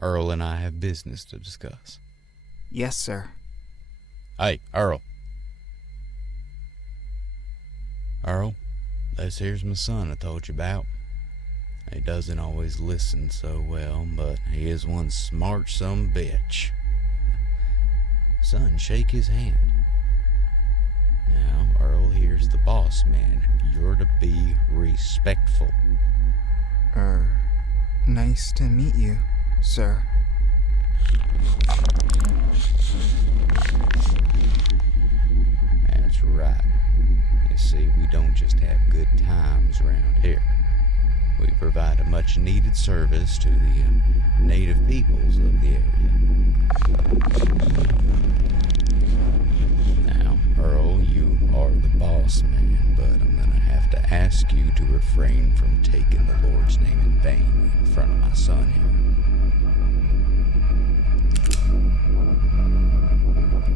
Earl and I have business to discuss. Yes, sir. Hey, Earl. Earl, this here's my son I told you about. He doesn't always listen so well, but he is one smart son bitch. Son, shake his hand. Now, Earl here's the boss man. You're to be respectful. Nice to meet you, sir. That's right. You see, we don't just have good times around here. We provide a much-needed service to the native peoples of the area. Now, Earl, you are the boss man, but I'm gonna have to ask you to refrain from taking the Lord's name in vain in front of my son here.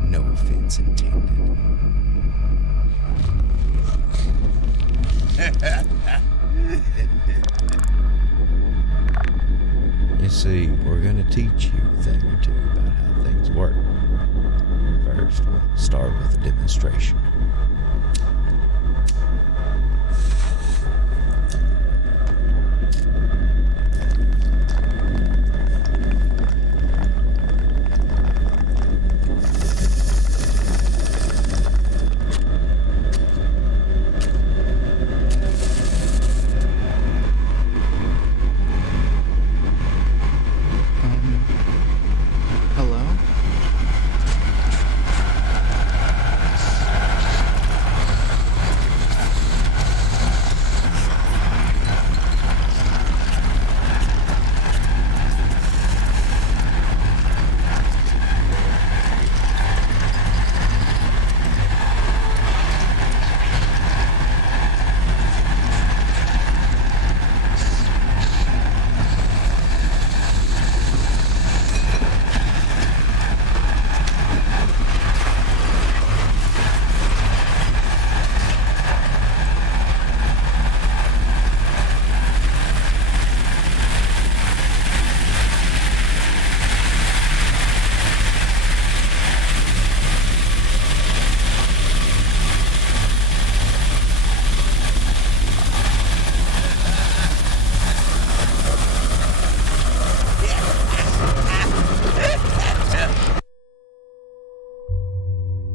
No offense intended. You see, we're gonna teach you a thing or two about how things work. First, we'll start with a demonstration. Hello?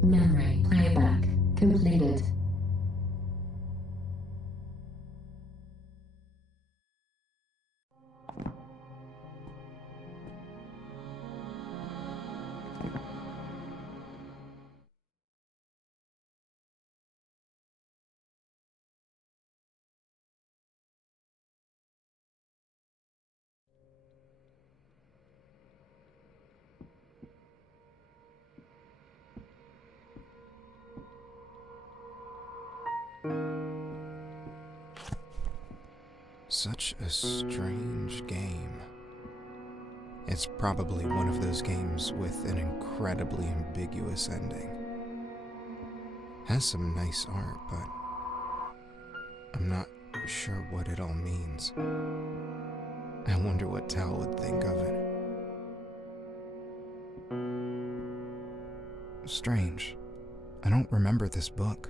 Memory playback completed. Such a strange game. It's probably one of those games with an incredibly ambiguous ending. Has some nice art, but I'm not sure what it all means. I wonder what Tal would think of it. Strange. I don't remember this book.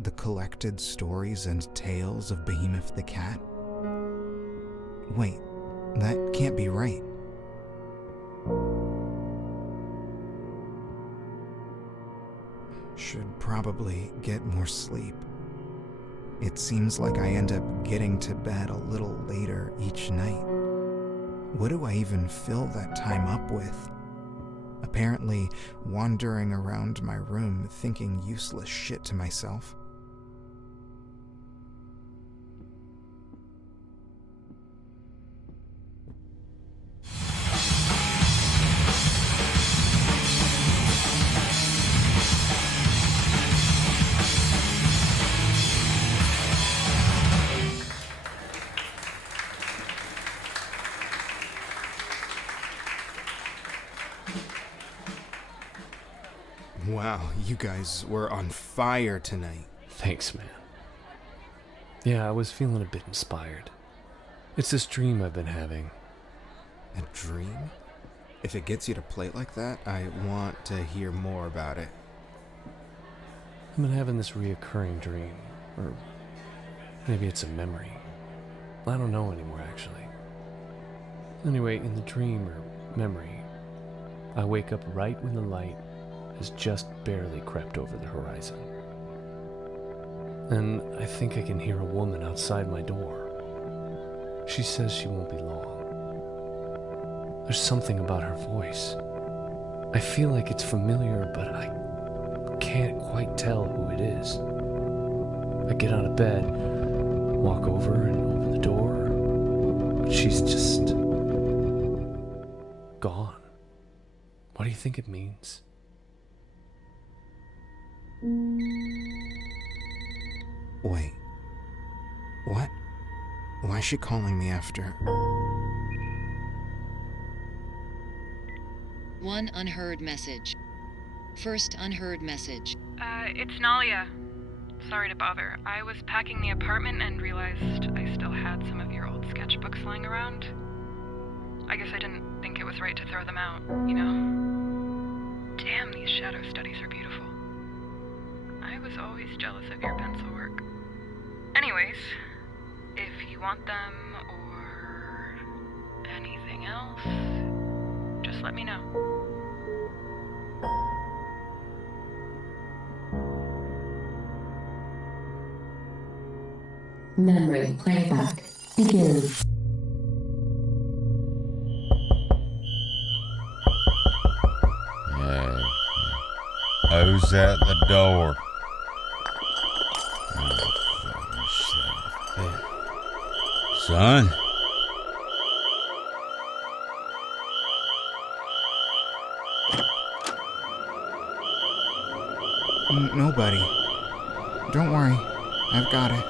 The collected stories and tales of Behemoth the Cat? Wait, that can't be right. Should probably get more sleep. It seems like I end up getting to bed a little later each night. What do I even fill that time up with? Apparently, wandering around my room thinking useless shit to myself. Wow, you guys were on fire tonight. Thanks, man. Yeah, I was feeling a bit inspired. It's this dream I've been having. A dream? If it gets you to play it like that, I want to hear more about it. I've been having this reoccurring dream, or maybe it's a memory. I don't know anymore, actually. Anyway, in the dream or memory, I wake up right when the light has just barely crept over the horizon. And I think I can hear a woman outside my door. She says she won't be long. There's something about her voice. I feel like it's familiar, but I can't quite tell who it is. I get out of bed, walk over and open the door, but she's just gone. What do you think it means? Wait. What? Why is she calling me after? One unheard message. First unheard message. It's Nalia. Sorry to bother. I was packing the apartment and realized I still had some of your old sketchbooks lying around. I guess I didn't think it was right to throw them out, you know? Damn, these shadow studies are beautiful. I was always jealous of your pencil work. Anyways, if you want them or anything else, just let me know. Memory playback begins. Who's at the door? Son? Nobody. Don't worry. I've got it.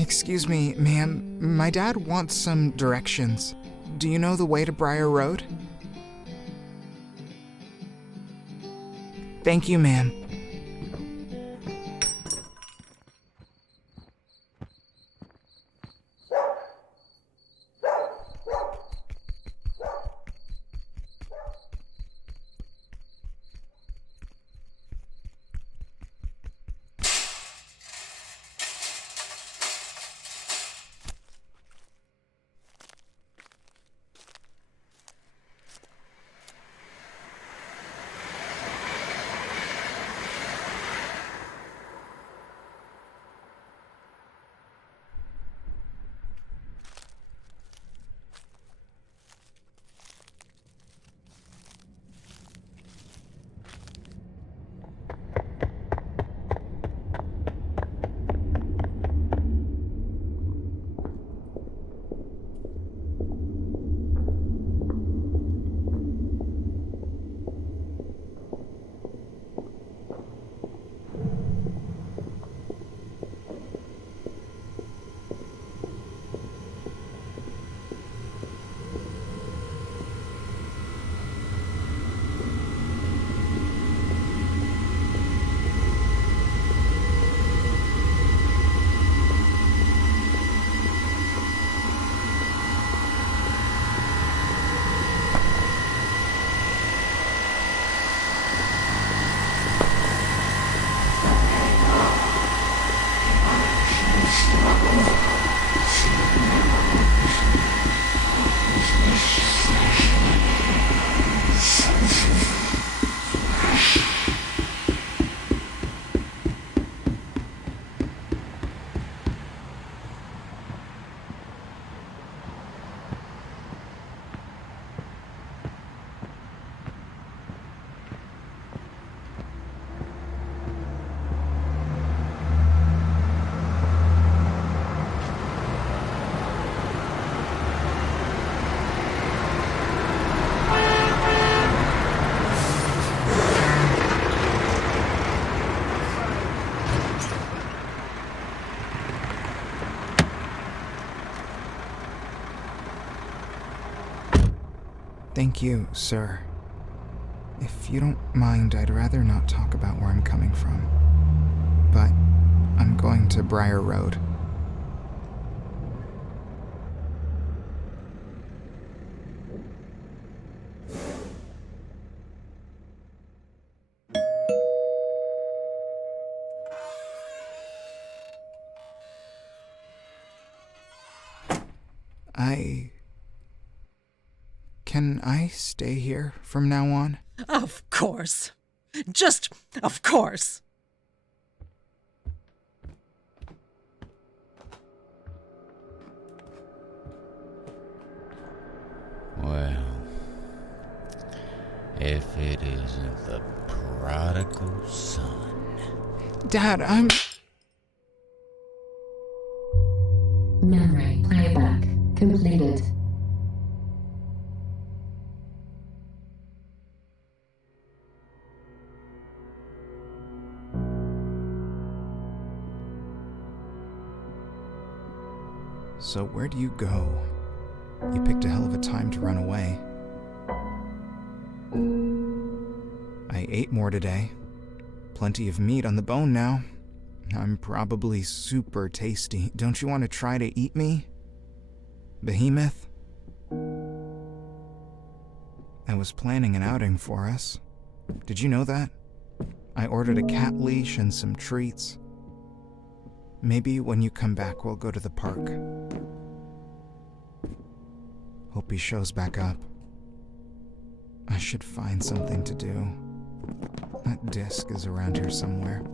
Excuse me, ma'am. My dad wants some directions. Do you know the way to Briar Road? Thank you, ma'am. Thank you, sir. If you don't mind, I'd rather not talk about where I'm coming from. But I'm going to Briar Road. Can I stay here from now on? Of course. Just of course. Well, if it isn't the prodigal son. Dad, I'm... Memory playback completed. So where do you go? You picked a hell of a time to run away. I ate more today. Plenty of meat on the bone now. I'm probably super tasty. Don't you want to try to eat me? Behemoth? I was planning an outing for us. Did you know that? I ordered a cat leash and some treats. Maybe when you come back, we'll go to the park. Hope he shows back up. I should find something to do. That disc is around here somewhere.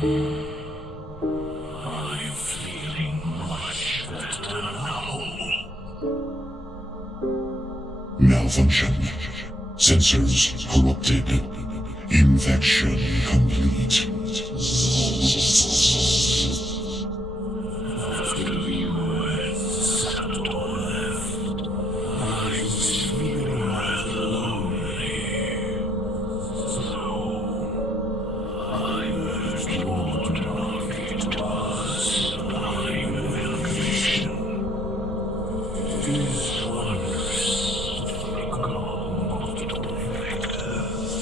I'm feeling much better now. Malfunction. Sensors corrupted. Infection complete. After you had settled left, I was feeling rather lonely. So I urged Lord Narkita's sublime amalgamation. His wondrous fractal vectors.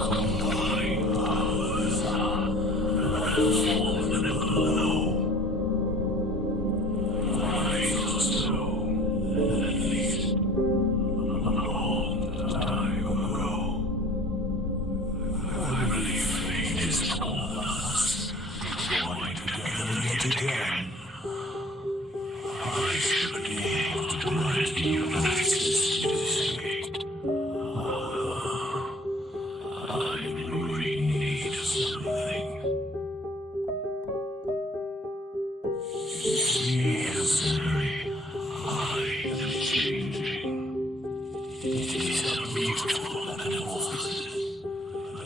Combined powers have fallen at low. I thought so, at least, a long time ago. I believe fate is calling us, join together yet again. I should be able to grant you access to this gate. However, I'm in great need of something. Seriously, I am changing. It is a beautiful metamorphosis,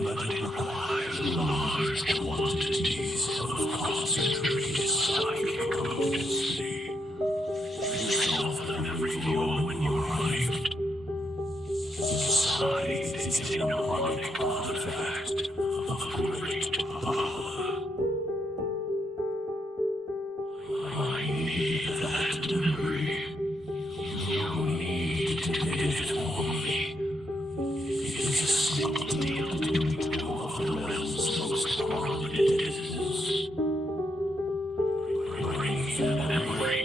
but it requires large quantities of concentrated psychic potency. You saw them every floor when you arrived. Inside is an ironic artifact of great power. I need that memory. You need to get it for me. It is a single deal between two of the realm's most prominent citizens. Bring me that memory.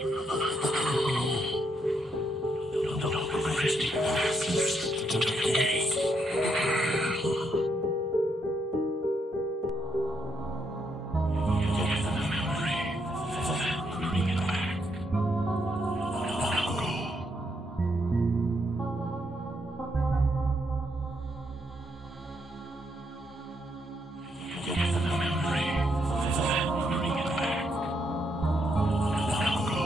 Don't prevent your access to the gate. Get the memory, then bring it back. Now go. Get the memory, then bring it back. Now go.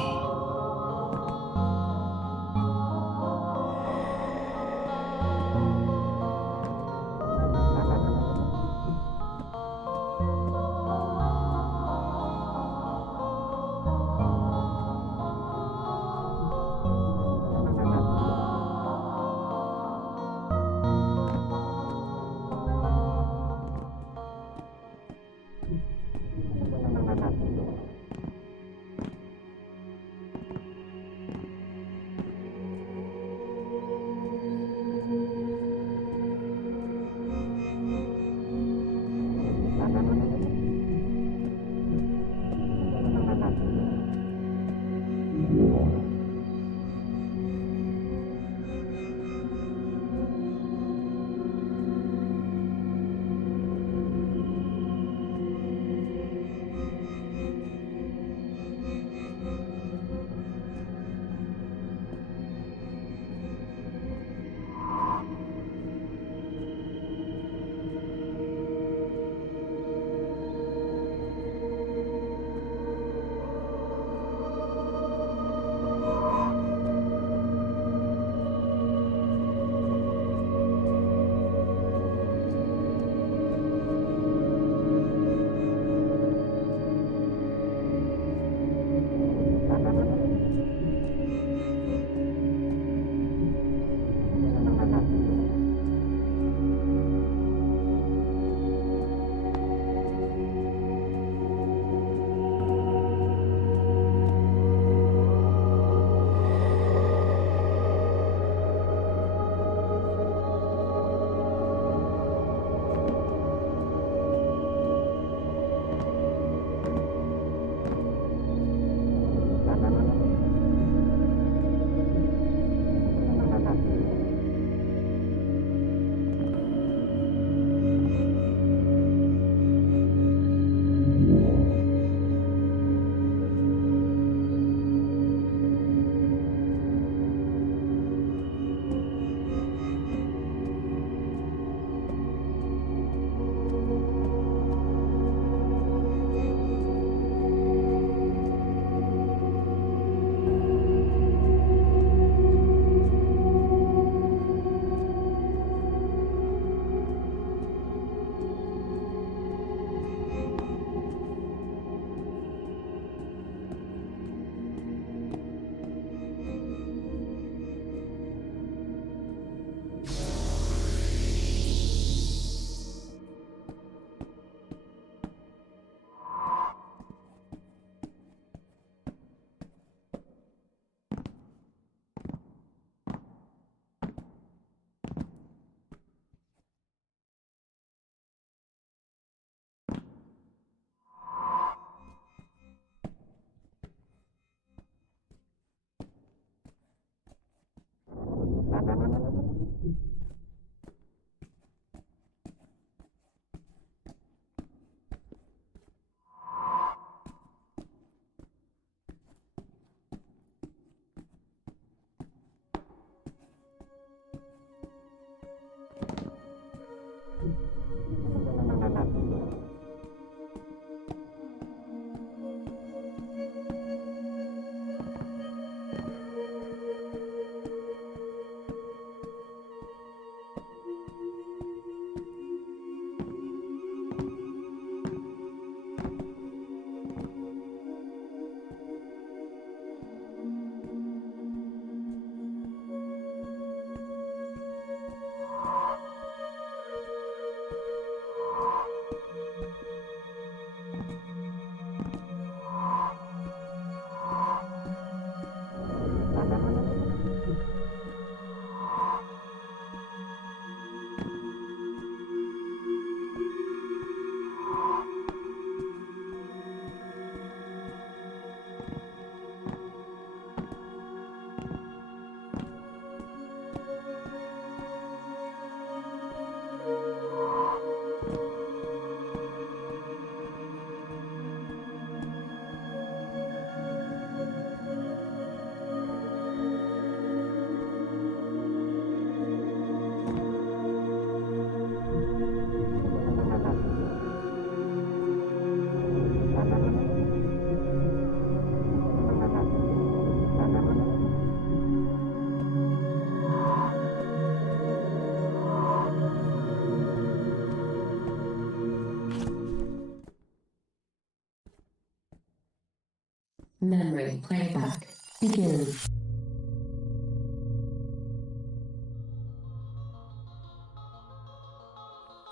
Memory playback begin.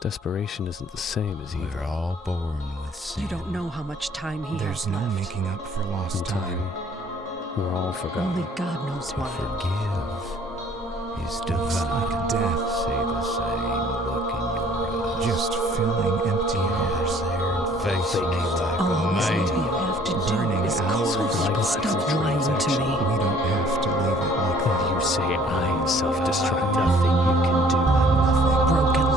Desperation isn't the same as evil. We're all born with sin. You don't know how much time he There's has no left. making up for lost time. We're all forgotten. Only God knows To why. forgive is divine. It's like death. See the same look in your eyes. Just filling empty hours. there and facing me like All a you man. have to Burning do is hours call like him. Stop lying to me. We don't have to leave it like that. You say I am self-destruct. Nothing you can do. Nothing. Broken,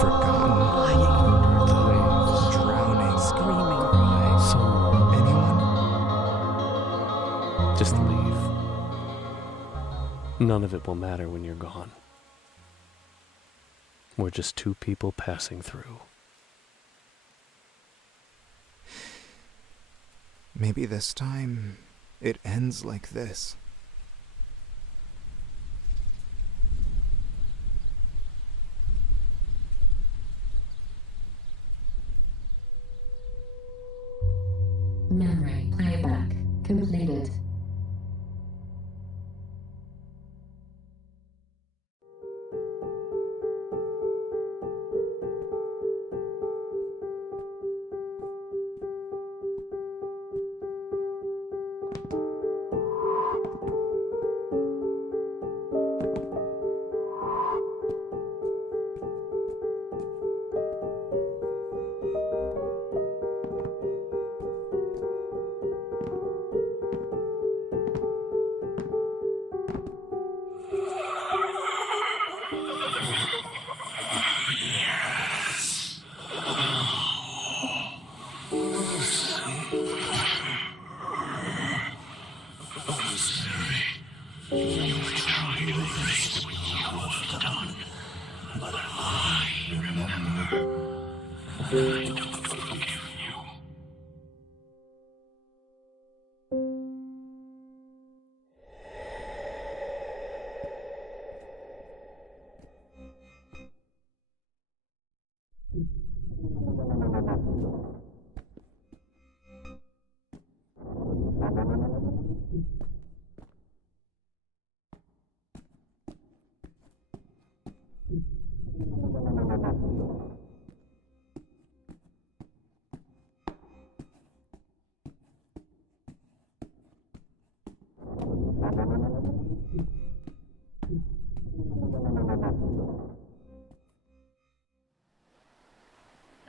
Forgotten. lying, The waves. Drowning. screaming. Someone. Anyone? Just leave. None of it will matter when you're gone. We're just two people passing through. Maybe this time it ends like this. Memory playback completed.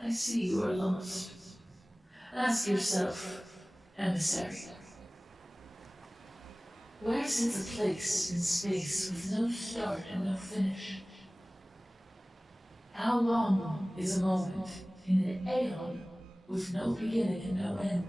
I see you are lost. Ask yourself, emissary. Where sits a place in space with no start and no finish? How long is a moment in an aeon with no beginning and no end?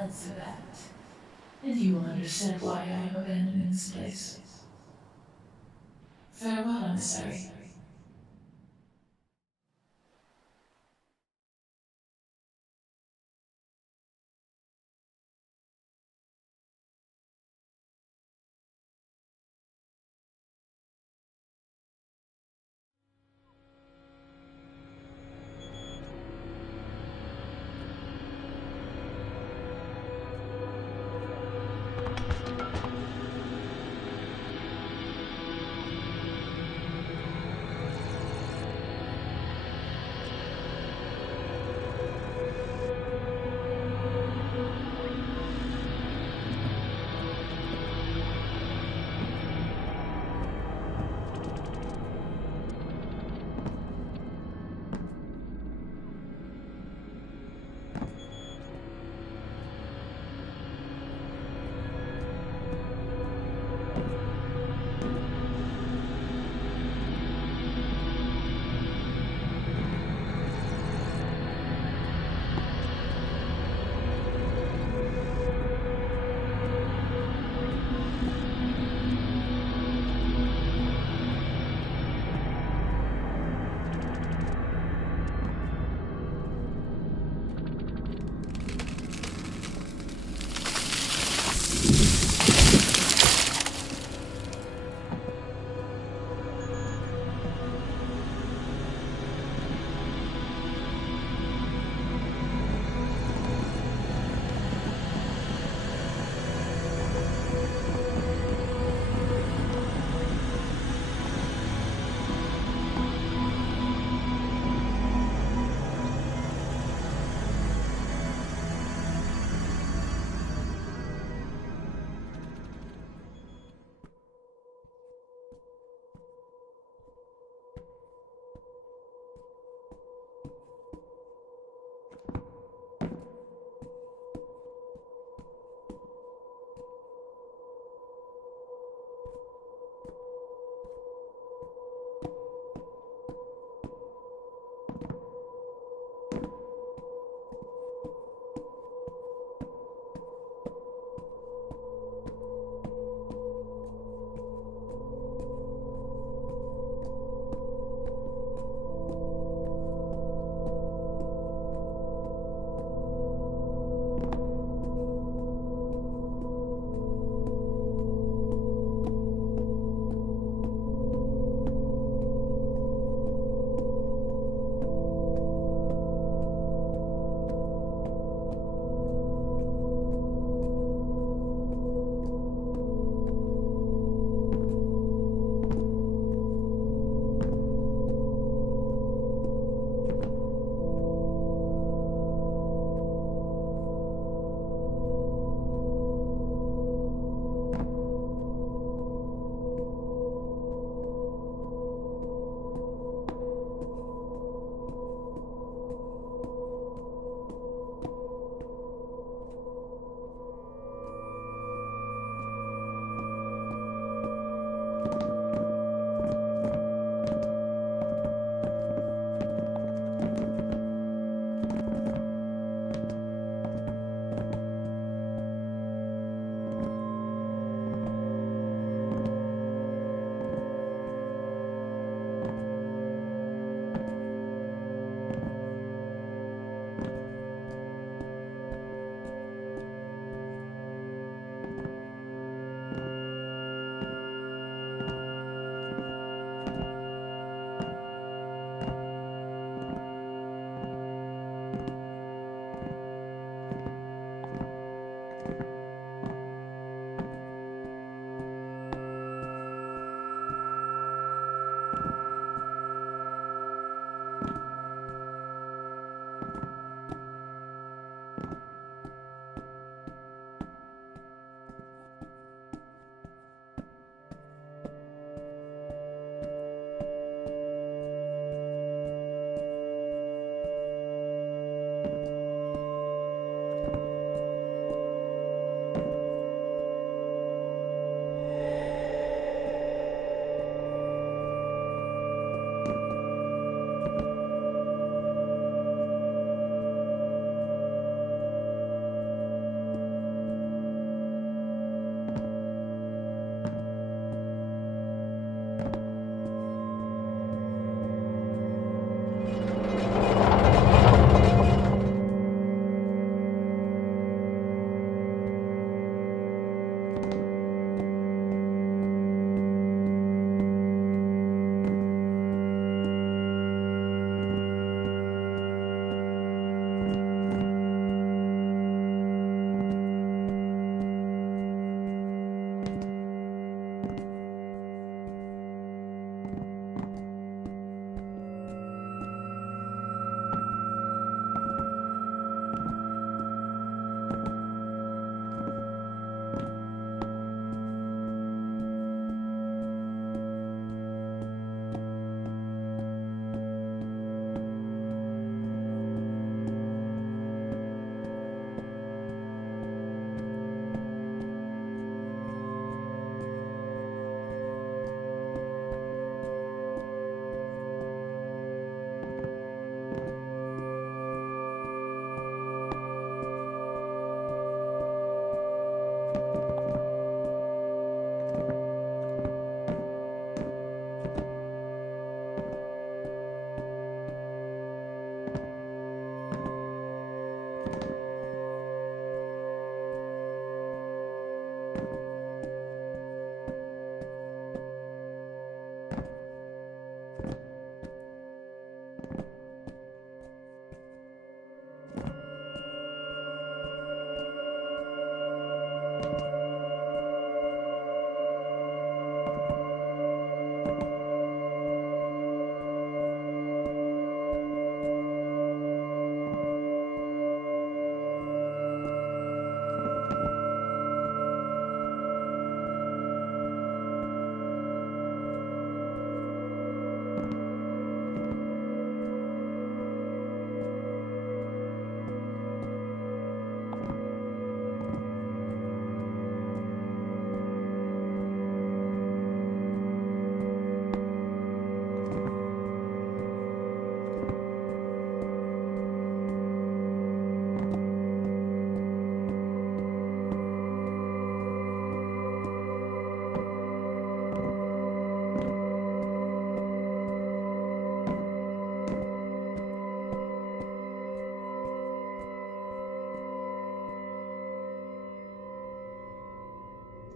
Answer that, and you will understand why I am abandoning this place. Farewell, emissary.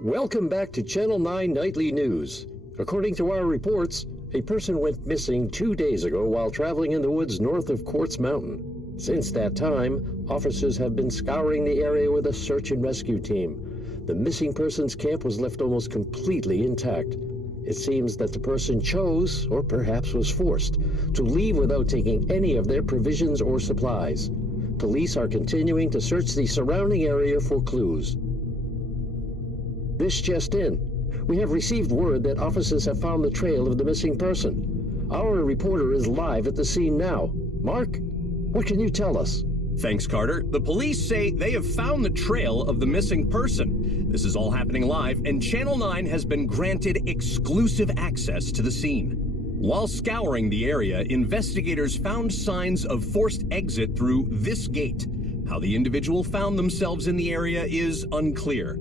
Welcome back to Channel 9 Nightly News. According to our reports, a person went missing 2 days ago while traveling in the woods north of Quartz Mountain. Since that time, officers have been scouring the area with a search and rescue team. The missing persons camp was left almost completely intact. It seems that the person chose, or perhaps was forced, to leave without taking any of their provisions or supplies. Police are continuing to search the surrounding area for clues. This just in. We have received word that officers have found the trail of the missing person. Our reporter is live at the scene now. Mark, what can you tell us? Thanks, Carter. The police say they have found the trail of the missing person. This is all happening live, and Channel 9 has been granted exclusive access to the scene. While scouring the area, investigators found signs of forced exit through this gate. How the individual found themselves in the area is unclear.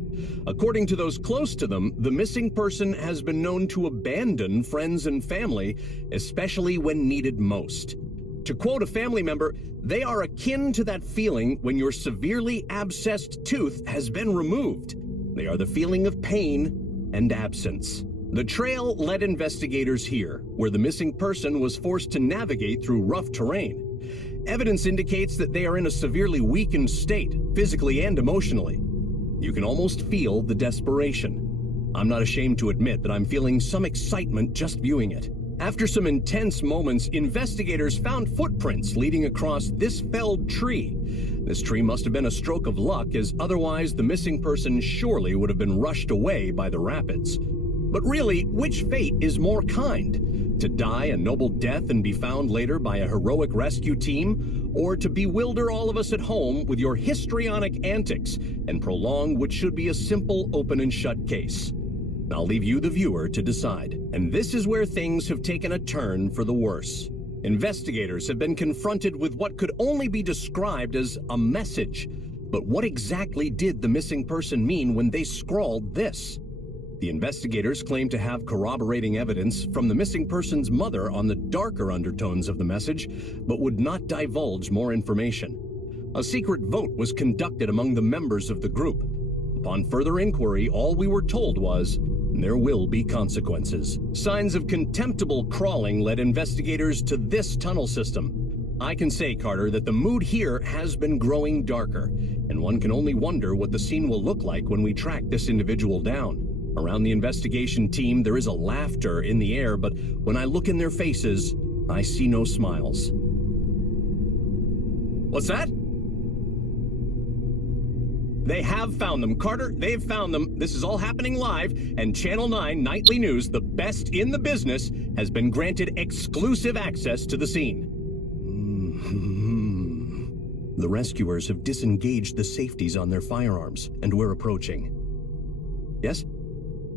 According to those close to them, the missing person has been known to abandon friends and family, especially when needed most. To quote a family member, they are akin to that feeling when your severely abscessed tooth has been removed. They are the feeling of pain and absence. The trail led investigators here, where the missing person was forced to navigate through rough terrain. Evidence indicates that they are in a severely weakened state, physically and emotionally. You can almost feel the desperation. I'm not ashamed to admit that I'm feeling some excitement just viewing it. After some intense moments, investigators found footprints leading across this felled tree. This tree must have been a stroke of luck, as otherwise the missing person surely would have been rushed away by the rapids. But really, which fate is more kind? To die a noble death and be found later by a heroic rescue team? Or to bewilder all of us at home with your histrionic antics and prolong what should be a simple open and shut case? I'll leave you, the viewer, to decide. And this is where things have taken a turn for the worse. Investigators have been confronted with what could only be described as a message. But what exactly did the missing person mean when they scrawled this? The investigators claim to have corroborating evidence from the missing person's mother on the darker undertones of the message, but would not divulge more information. A secret vote was conducted among the members of the group. Upon further inquiry, all we were told was, there will be consequences. Signs of contemptible crawling led investigators to this tunnel system. I can say, Carter, that the mood here has been growing darker, and one can only wonder what the scene will look like when we track this individual down. Around the investigation team, there is a laughter in the air, but when I look in their faces, I see no smiles. What's that? They have found them, Carter. They've found them. This is all happening live, and Channel 9 Nightly News, the best in the business, has been granted exclusive access to the scene. The rescuers have disengaged the safeties on their firearms, and we're approaching. Yes?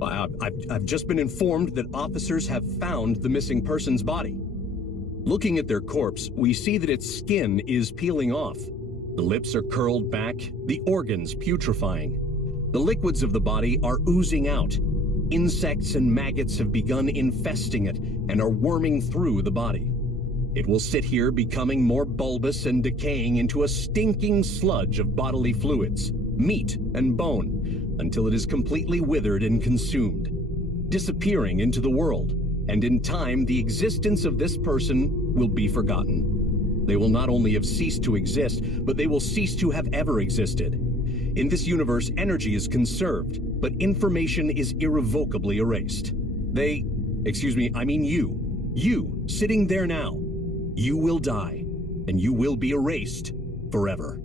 I've just been informed that officers have found the missing person's body. Looking at their corpse, we see that its skin is peeling off. The lips are curled back, the organs putrefying. The liquids of the body are oozing out. Insects and maggots have begun infesting it and are worming through the body. It will sit here becoming more bulbous and decaying into a stinking sludge of bodily fluids, meat and bone, until it is completely withered and consumed, disappearing into the world, and in time the existence of this person will be forgotten. They will not only have ceased to exist, but they will cease to have ever existed. In this universe, energy is conserved, but information is irrevocably erased. You, sitting there now, you will die, and you will be erased forever.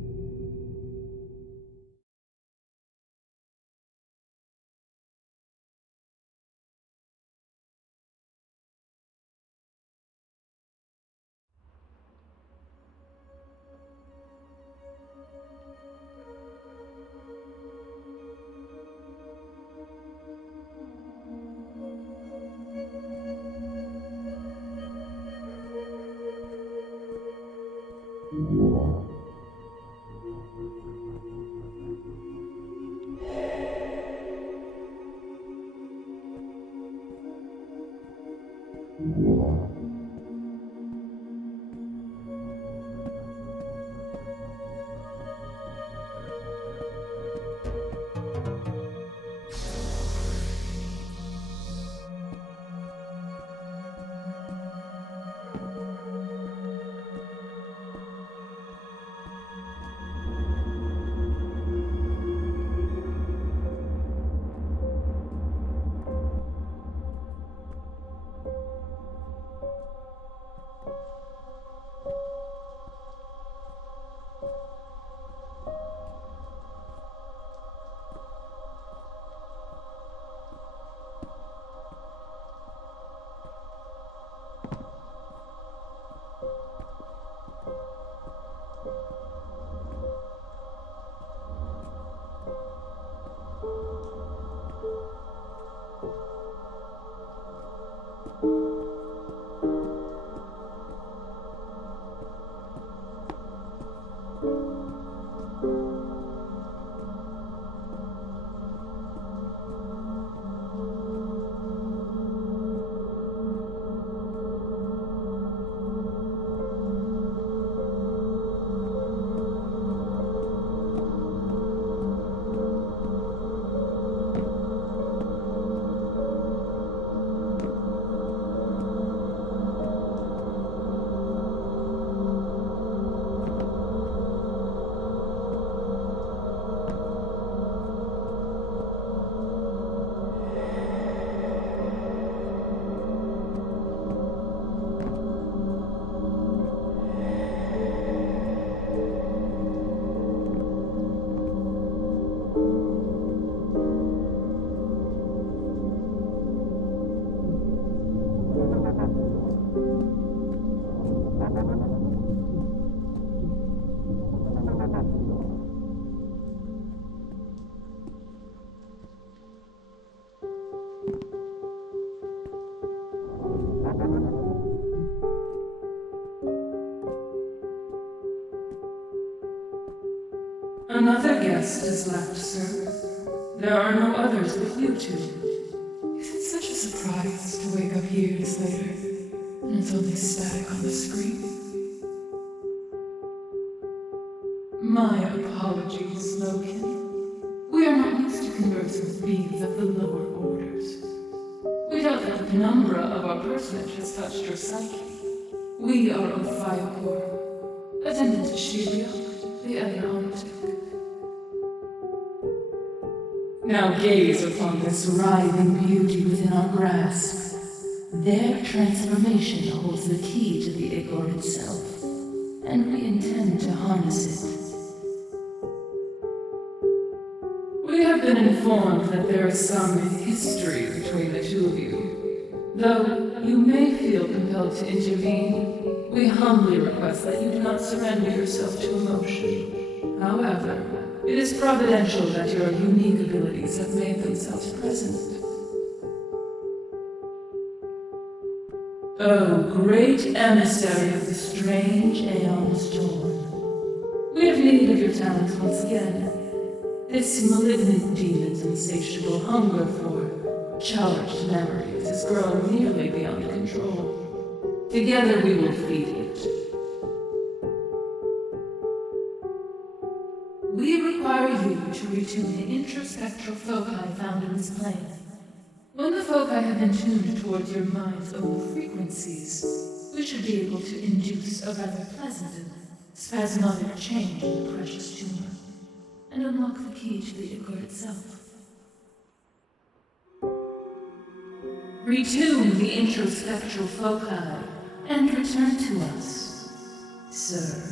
Another guest has left, sir. There are no others but you two. Is it such a surprise to wake up years later and it's only static on the screen? My apologies, Logan. We are not used to conversing with beings of the lower orders. We doubt that the penumbra of our personage has touched your psyche. We are of Firecor, attendant to Sheliok, the other Omnitic. Now gaze upon this writhing beauty within our grasp. Their transformation holds the key to the Igor itself, and we intend to harness it. We have been informed that there is some history between the two of you. Though you may feel compelled to intervene, we humbly request that you do not surrender yourself to emotion. However, it is providential that your unique abilities have made themselves present. O great emissary of the strange aeons torn, we have need of your talents once again. This malignant demon's insatiable hunger for charged memories has grown nearly beyond control. Together we will feed it. We require you to retune the introspectral foci found in this plane. When the foci have been tuned towards your mind's own frequencies, we should be able to induce a rather pleasant and spasmodic change in the precious tumor, and unlock the key to the Igor itself. Retune the introspectral foci, and return to us, sir.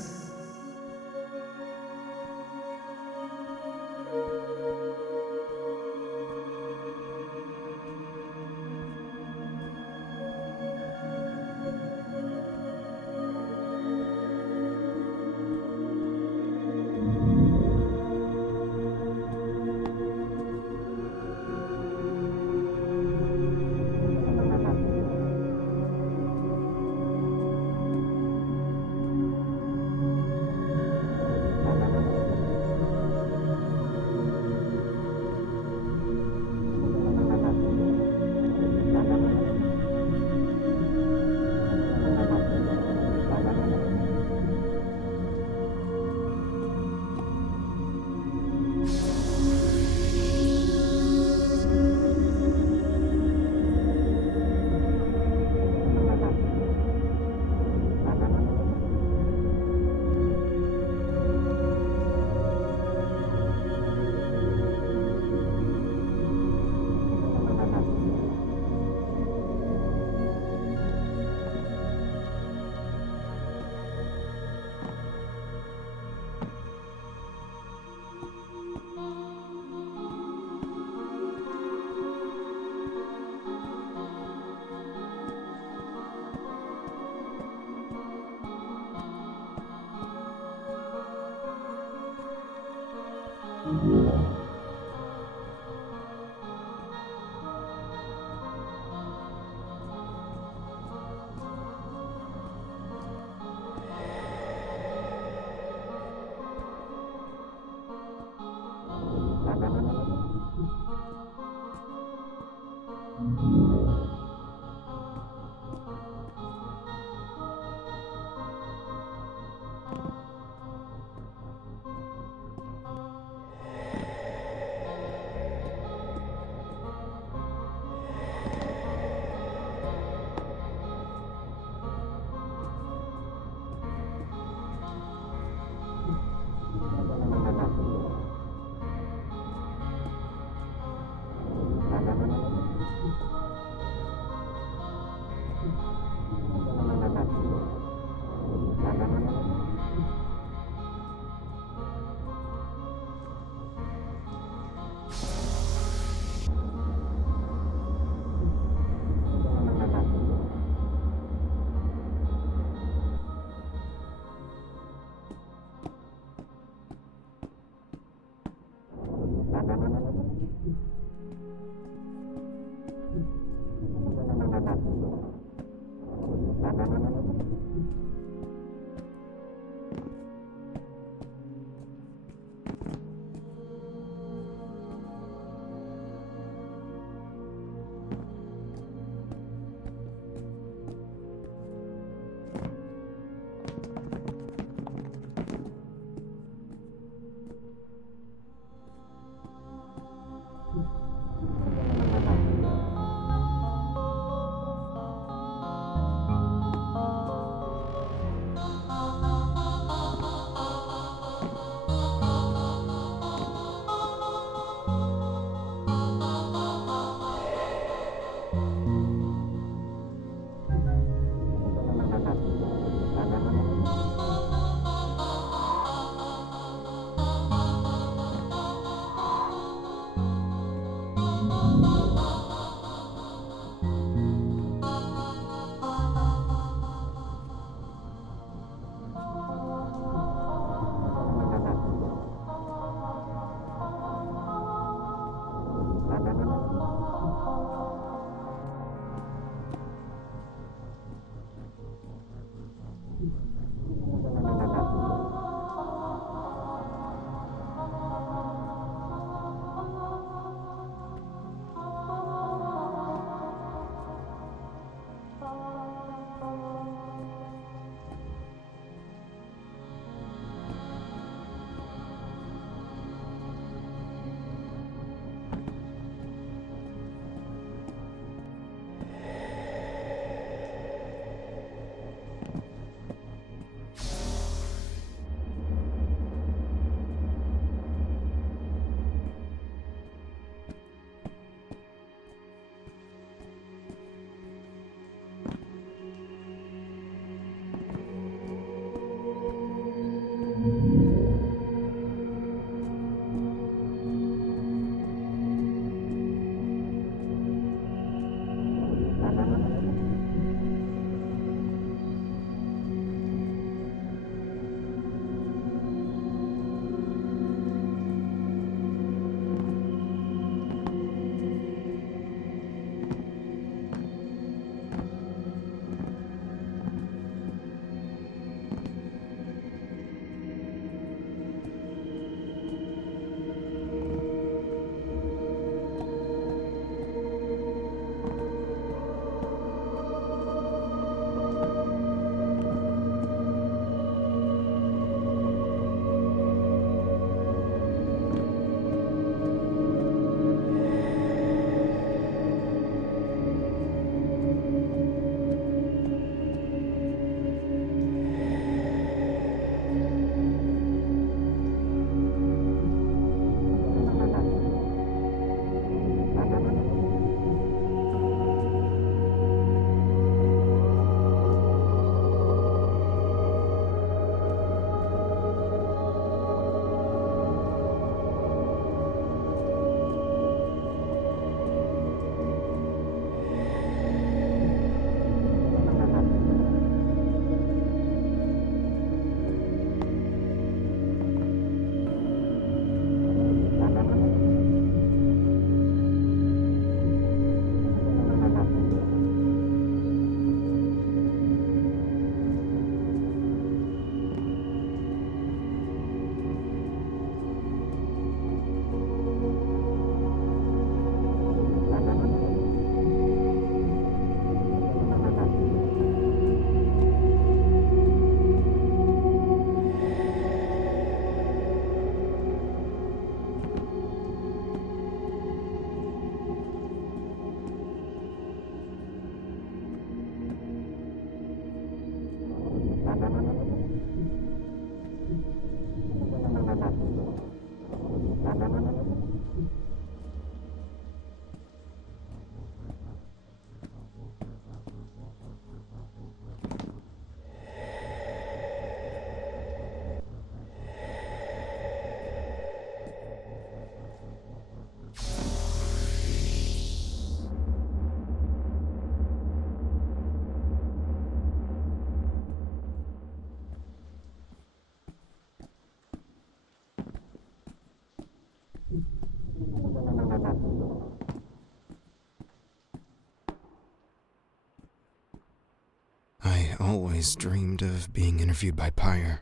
I always dreamed of being interviewed by Pyre.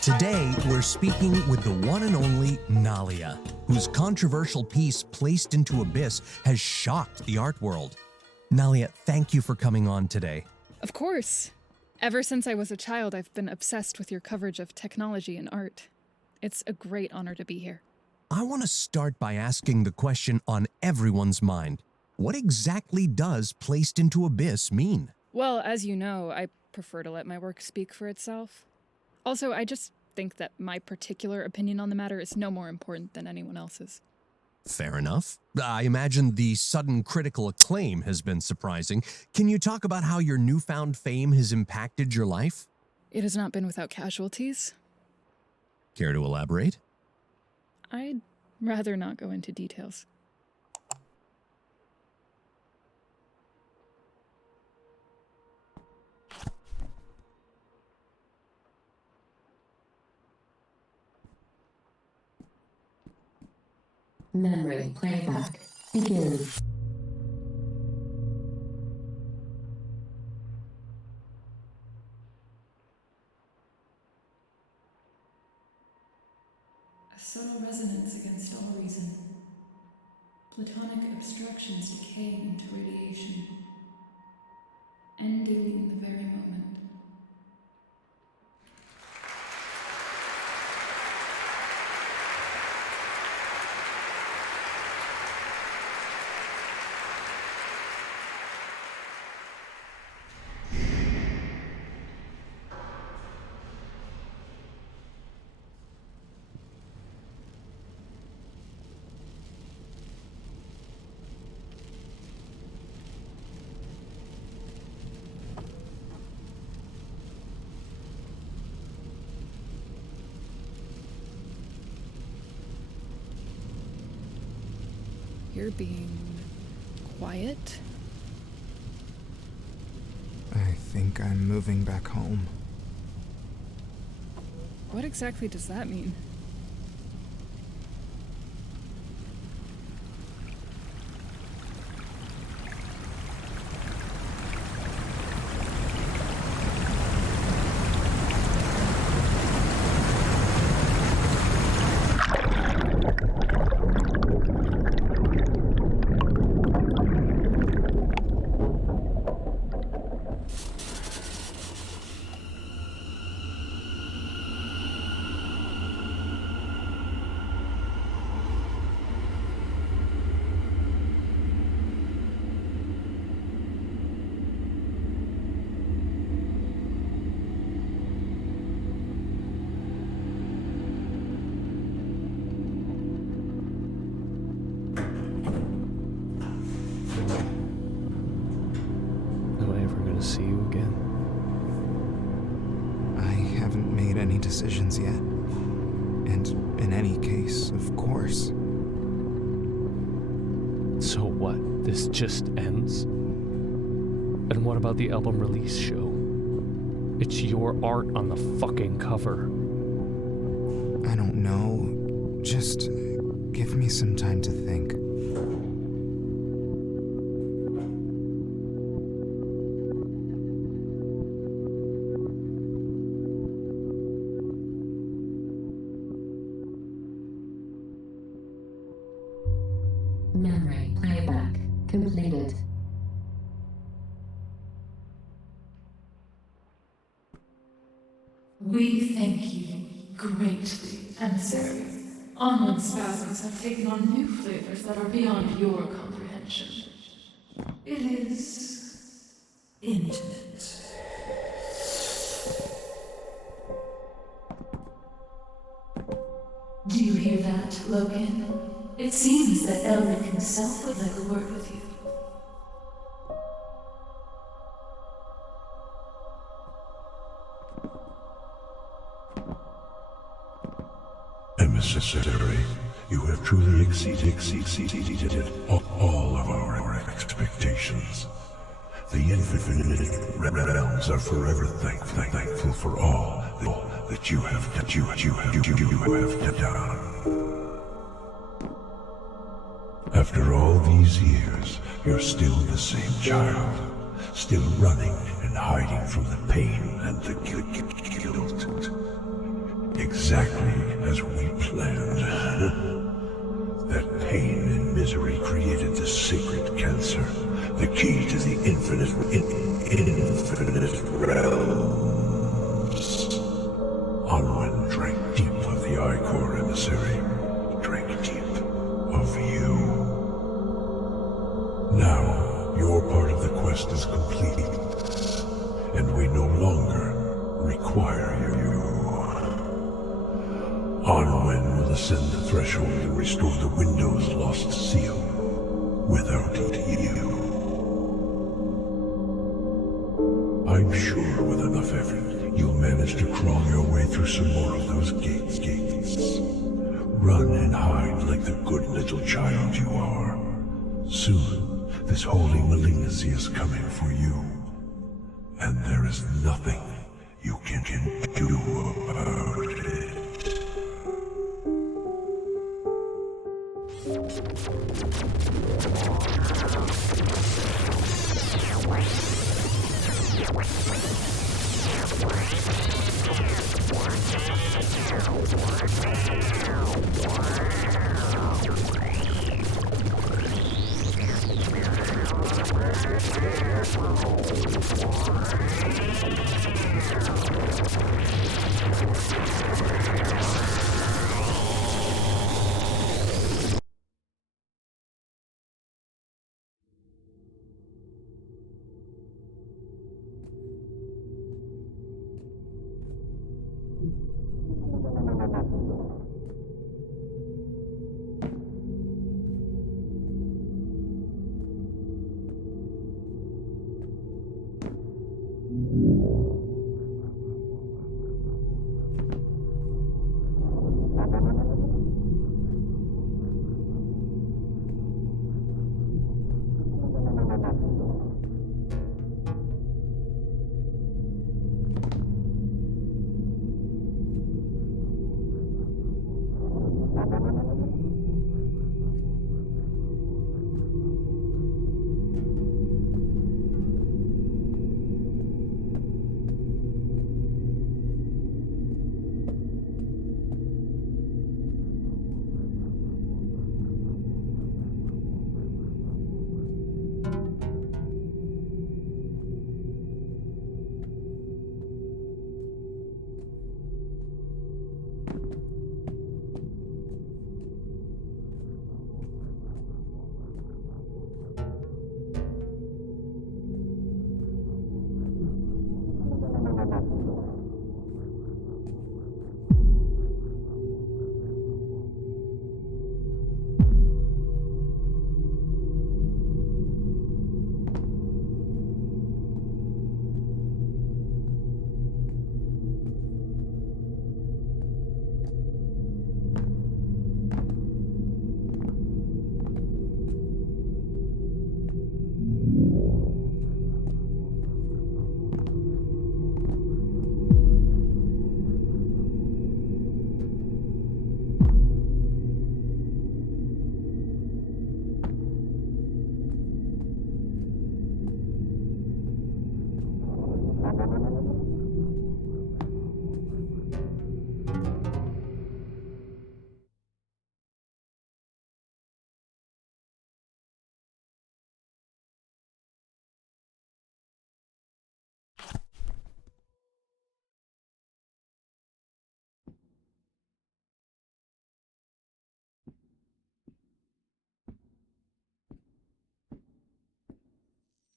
Today, we're speaking with the one and only Nalia, whose controversial piece, Placed into Abyss, has shocked the art world. Nalia, thank you for coming on today. Of course. Ever since I was a child, I've been obsessed with your coverage of technology and art. It's a great honor to be here. I want to start by asking the question on everyone's mind. What exactly does Placed into Abyss mean? Well, as you know, I prefer to let my work speak for itself. Also, I just think that my particular opinion on the matter is no more important than anyone else's. Fair enough. I imagine the sudden critical acclaim has been surprising. Can you talk about how your newfound fame has impacted your life? It has not been without casualties. Care to elaborate? I'd rather not go into details. Memory playback begins. A subtle resonance against all reason. Platonic abstractions decay into radiation, ending in the very moment. You're being quiet? I think I'm moving back home. What exactly does that mean? See you again? I haven't made any decisions yet. And in any case, of course. So what? This just ends? And what about the album release show? It's your art on the fucking cover. I don't know. Just give me some time to think. Memory playback completed. We thank you greatly, emissary. Onward spasms have taken on new flavors that are beyond your comprehension. It is intimate. Do you hear that, Logan? It seems that Elric himself would like a word with you. Emissary, you have truly exceeded all of our expectations. The infinite realms are forever thankful for all that you have done. After all these years, you're still the same child, still running and hiding from the pain and the guilt. Exactly as we planned. That pain and misery created the sacred cancer, the key to the infinite realms. Onwin drank deep of the Icor emissary, drank deep of you. Now, your part of the quest is complete, and we no longer require you. Onwin will ascend the threshold and restore the Window's lost seal without you. I'm sure with enough effort, you'll manage to crawl your way through some more of those gates. Run and hide like the good little child you are. Soon, this holy malignancy is coming for you, and there is nothing you can do about it.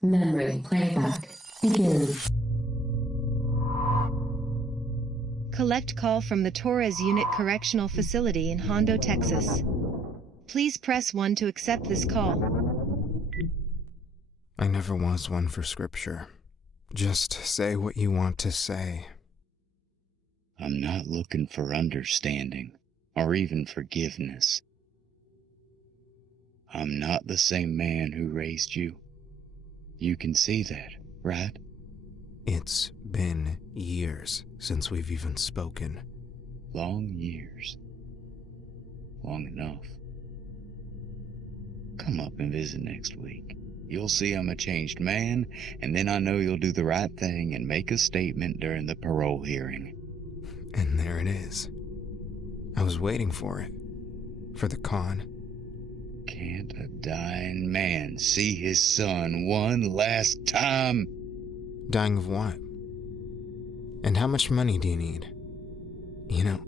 Memory playback begins. Collect call from the Torres Unit Correctional Facility in Hondo, Texas. Please press 1 to accept this call. I never was one for scripture. Just say what you want to say. I'm not looking for understanding, or even forgiveness. I'm not the same man who raised you. You can see that, right? It's been years since we've even spoken. Long years. Long enough. Come up and visit next week. You'll see I'm a changed man, and then I know you'll do the right thing and make a statement during the parole hearing. And there it is. I was waiting for it. For the con. Can't a dying man see his son one last time? Dying of what? And how much money do you need? You know,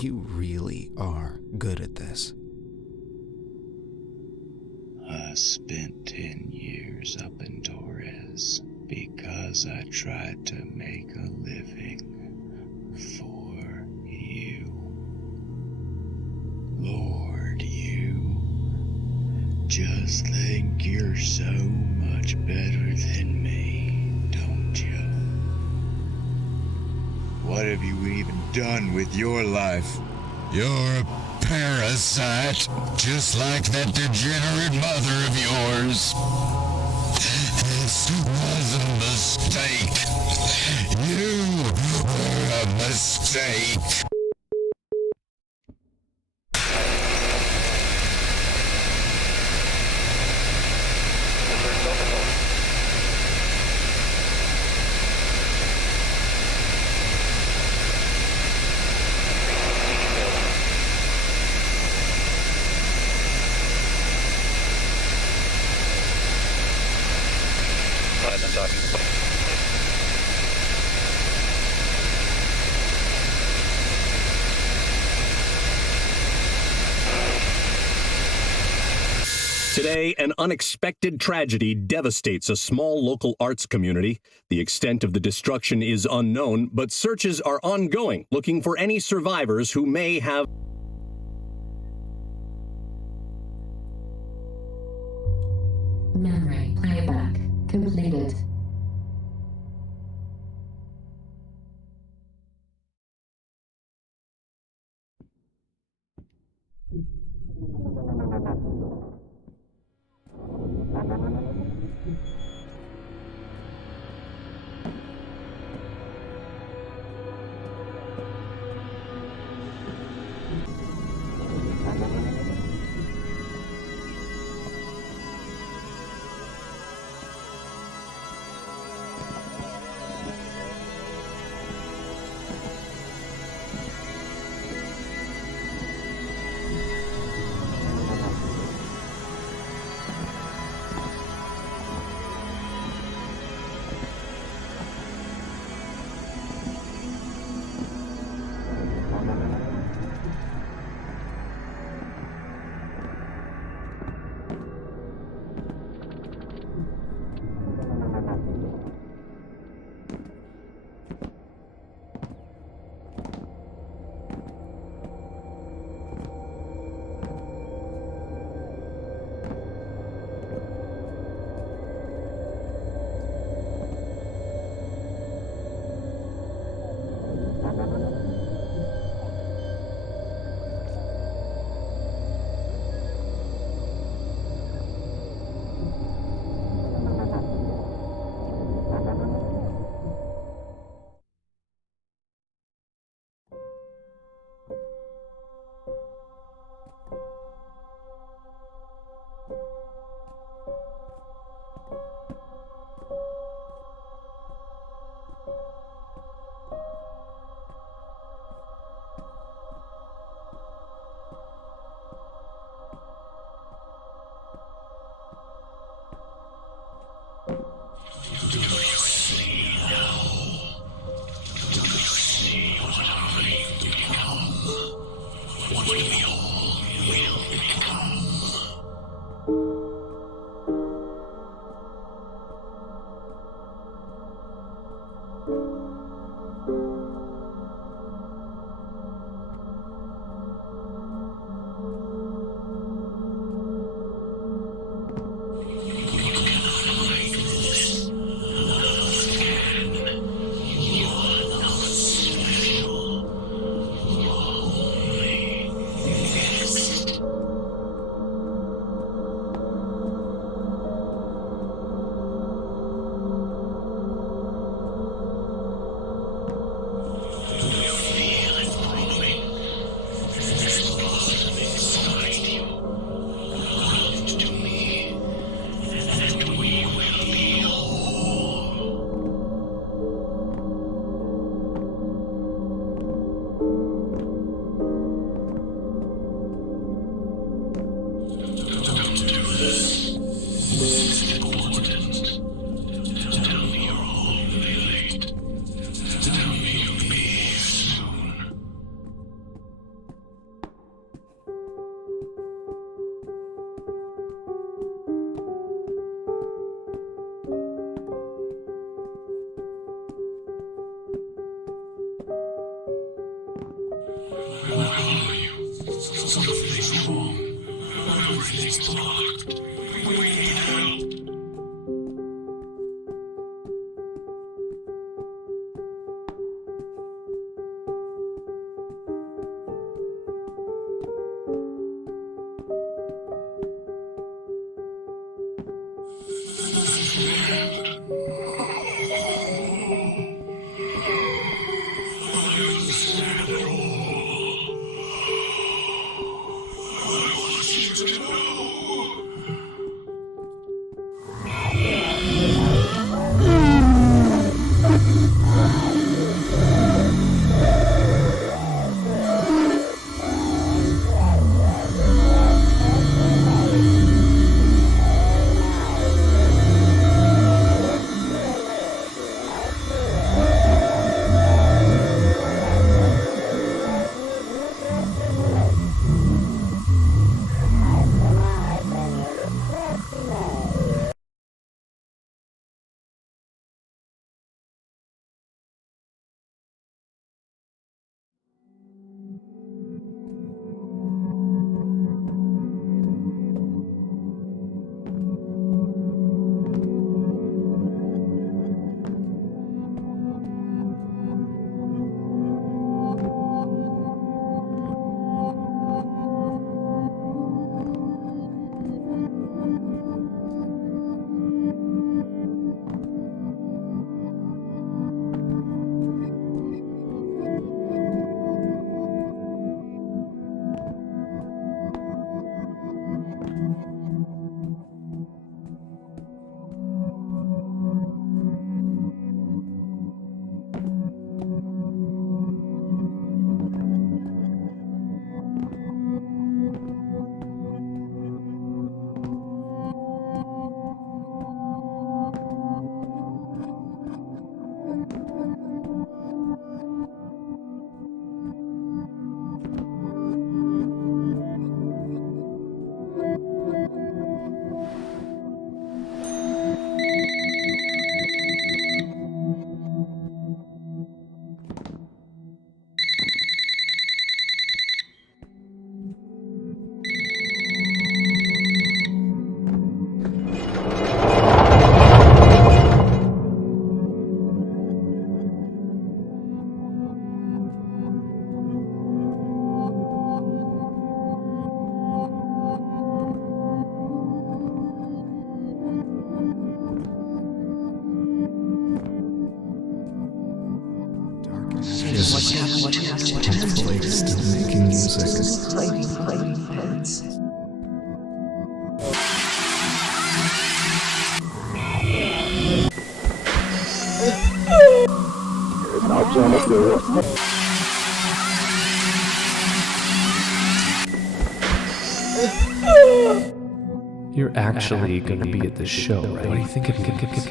you really are good at this. I spent 10 years up in Torres because I tried to make a living for you. Lord, you just think you're so much better than me, don't you? What have you even done with your life? You're a parasite, just like that degenerate mother of yours. This was a mistake. You were a mistake. Today, an unexpected tragedy devastates a small local arts community. The extent of the destruction is unknown, but searches are ongoing, looking for any survivors who may have... Memory playback completed. Everything's blocked. We need help. Hopefully it's still making music. You're actually gonna be at the show, right? What do you think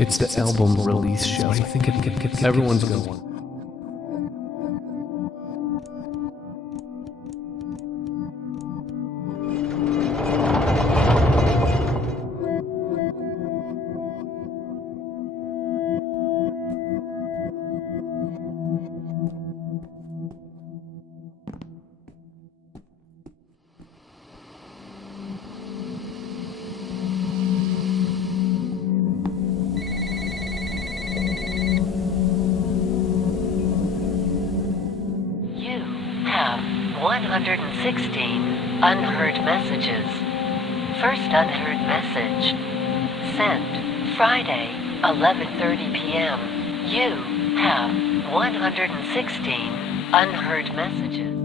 it's the album release show? What do you think everyone's gonna want? You have 116 unheard messages. First unheard message sent Friday, 11:30 p.m. You have 116 unheard messages.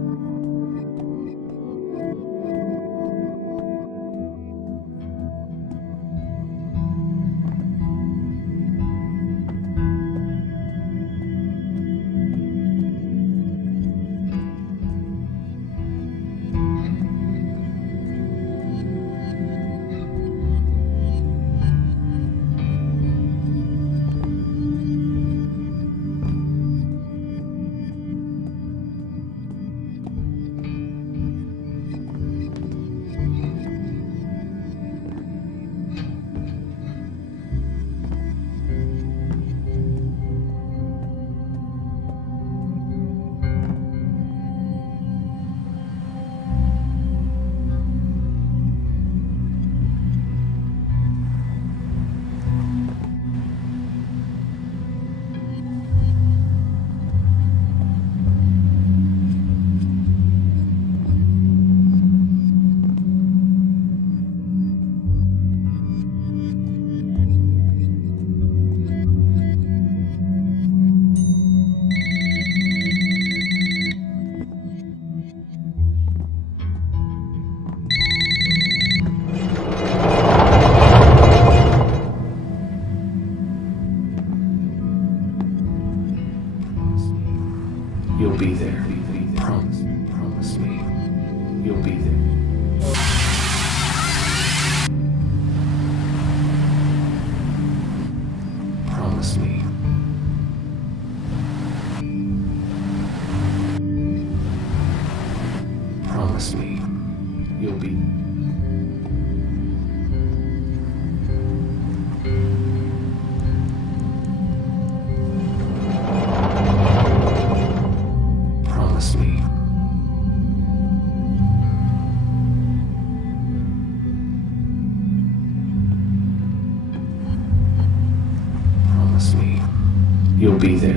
be there.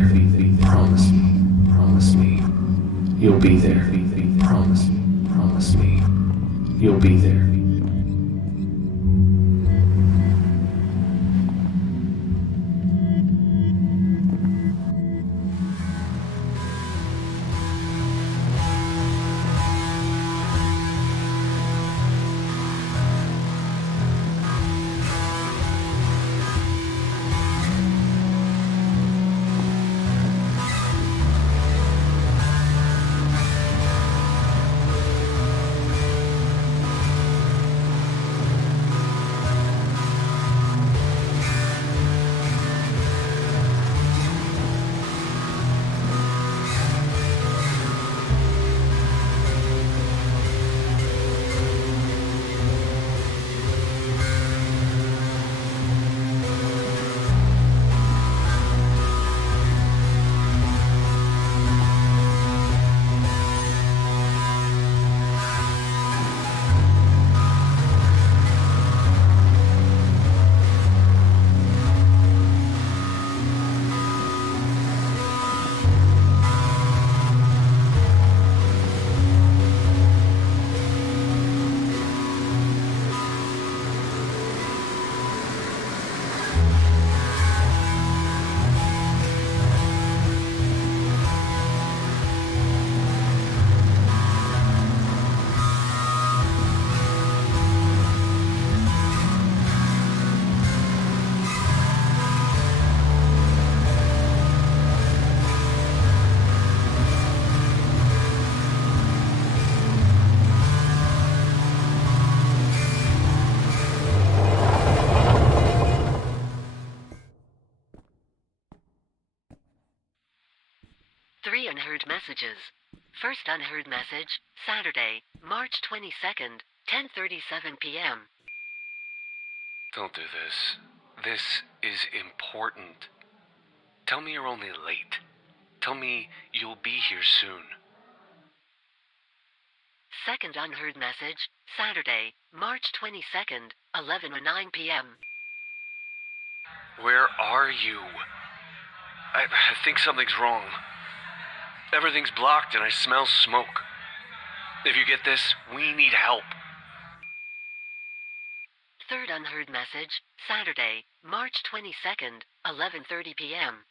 Promise me. Promise me. You'll be there. Promise me. Promise me. You'll be there. Three unheard messages. First unheard message, Saturday, March 22nd, 10:37 p.m. Don't do this. This is important. Tell me you're only late. Tell me you'll be here soon. Second unheard message, Saturday, March 22nd, 11:09 p.m. Where are you? I think something's wrong. Everything's blocked and I smell smoke. If you get this, we need help. Third unheard message, Saturday, March 22nd, 11:30 p.m.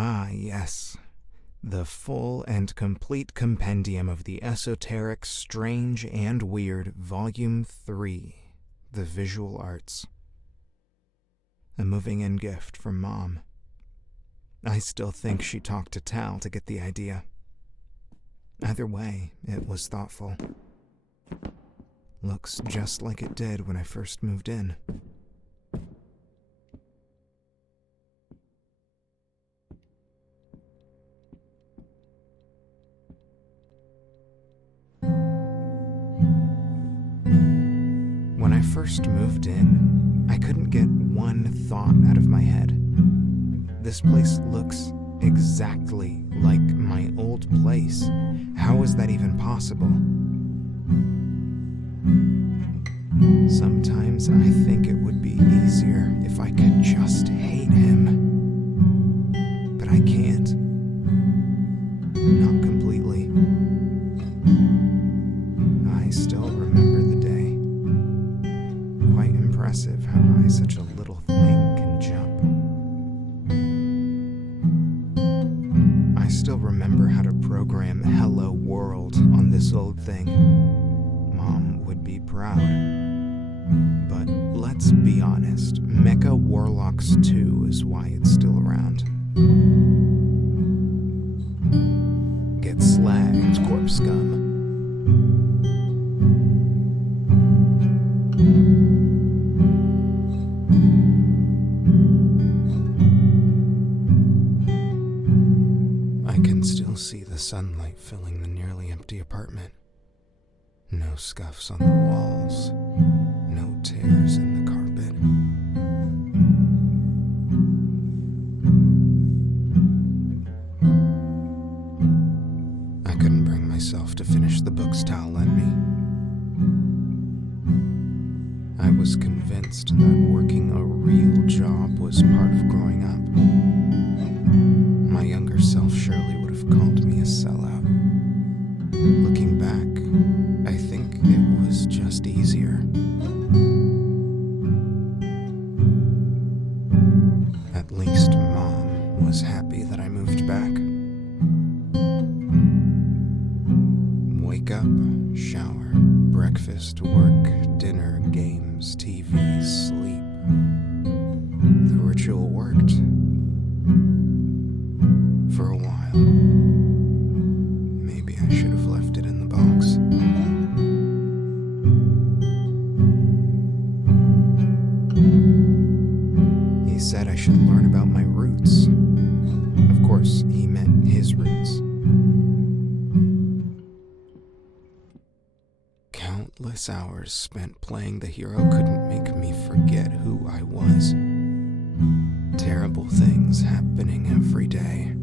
Ah, yes. The full and complete compendium of the esoteric, strange, and weird, Volume 3, The Visual Arts. A moving-in gift from Mom. I still think she talked to Tal to get the idea. Either way, it was thoughtful. Looks just like it did when I first moved in. When I first moved in, I couldn't get one thought out of my head. This place looks exactly like my old place. How is that even possible? Sometimes I think it would be easier if I could just hate him. But I can't. Not completely. I still remember the day. Quite impressive how high such a little thing can jump. I still remember how to program Hello World on this old thing. Mom would be proud. But let's be honest, Mecha Warlocks 2 is why it's still around. Get slagged, corpse scum. I can still see the sunlight filling the nearly empty apartment. No scuffs on the walls, no tears in the carpet. I couldn't bring myself to finish the books Tal lent me. I was convinced that working a real job was part of growing up. My younger self surely would have called me a sellout. Looking back, I think it was just easier. At least Mom was happy that I moved back. Wake up, shower, breakfast, work, dinner, games, TV, sleep. The ritual worked. For a while. Maybe I should have left it in the box. He said I should learn about my roots. Of course, he meant his roots. Countless hours spent playing the hero couldn't make me forget who I was. Terrible things happening every day.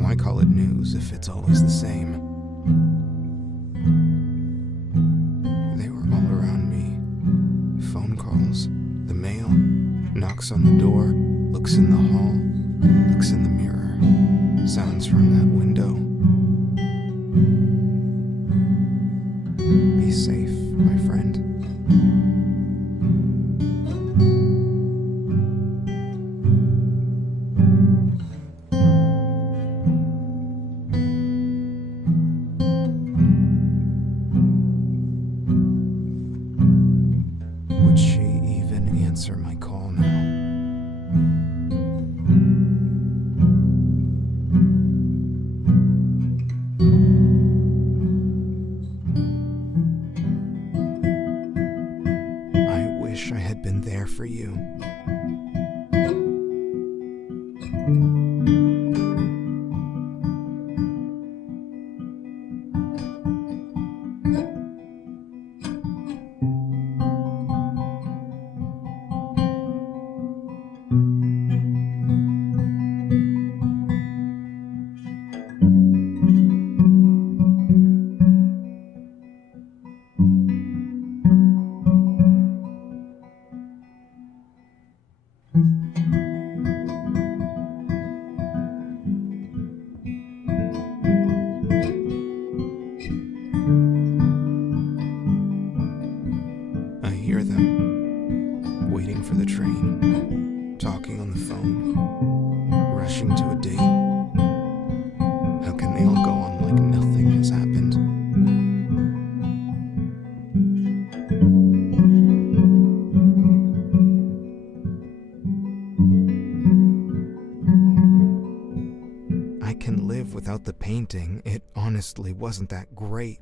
Why call it news if it's always the same? They were all around me. Phone calls, the mail, knocks on the door, looks in the hall, looks in the mirror, sounds from that window. Be safe, my friend. Would she even answer my call now? I wish I had been there for you. I hear them, waiting for the train, talking on the phone, rushing to a date. How can they all go on like nothing has happened? I can live without the painting. It honestly wasn't that great.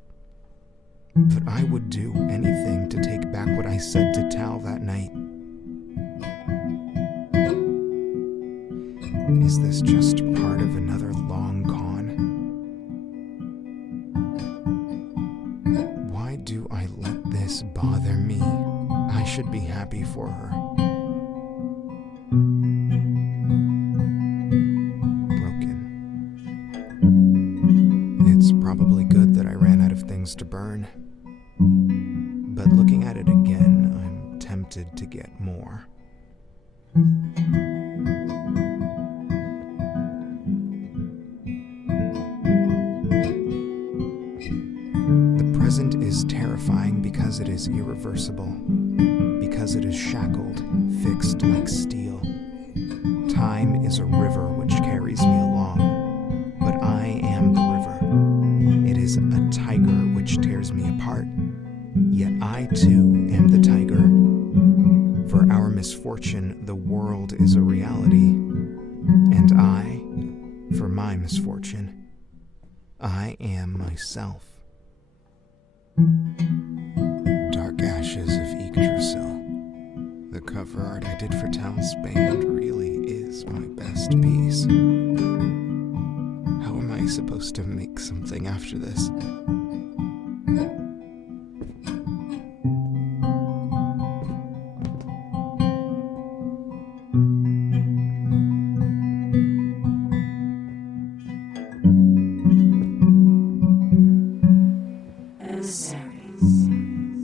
But I would do anything to take back what I said to Tal that night. Is this just part of another long con? Why do I let this bother me? I should be happy for her. Broken to get more. The present is terrifying because it is irreversible, because it is shackled, fixed like steel. Time is a river which carries me along, but I am the river. It is a tiger which tears me apart, yet I too am the tiger. For our misfortune, the world is a reality, and I, for my misfortune, I am myself. Dark Ashes of Yggdrasil. The cover art I did for Tal's band really is my best piece. How am I supposed to make something after this? Emissaries,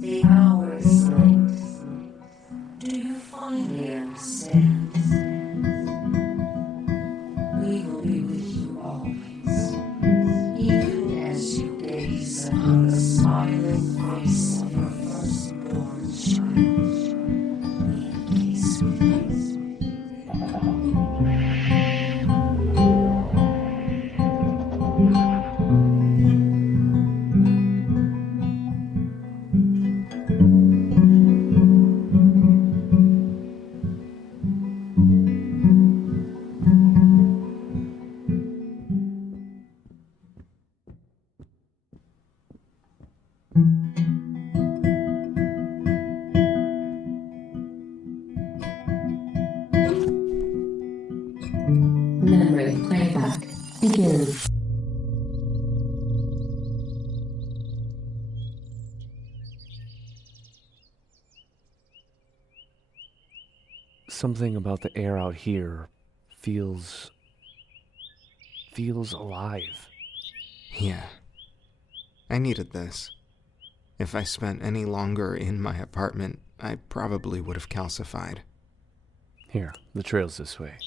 the hour is late. Do you finally understand? We will be with you always, even as you gaze upon the smiling face of your firstborn child. We have peace with you. Memory playback begins. Something about the air out here feels alive. Yeah. I needed this. If I spent any longer in my apartment, I probably would have calcified. Here, the trail's this way.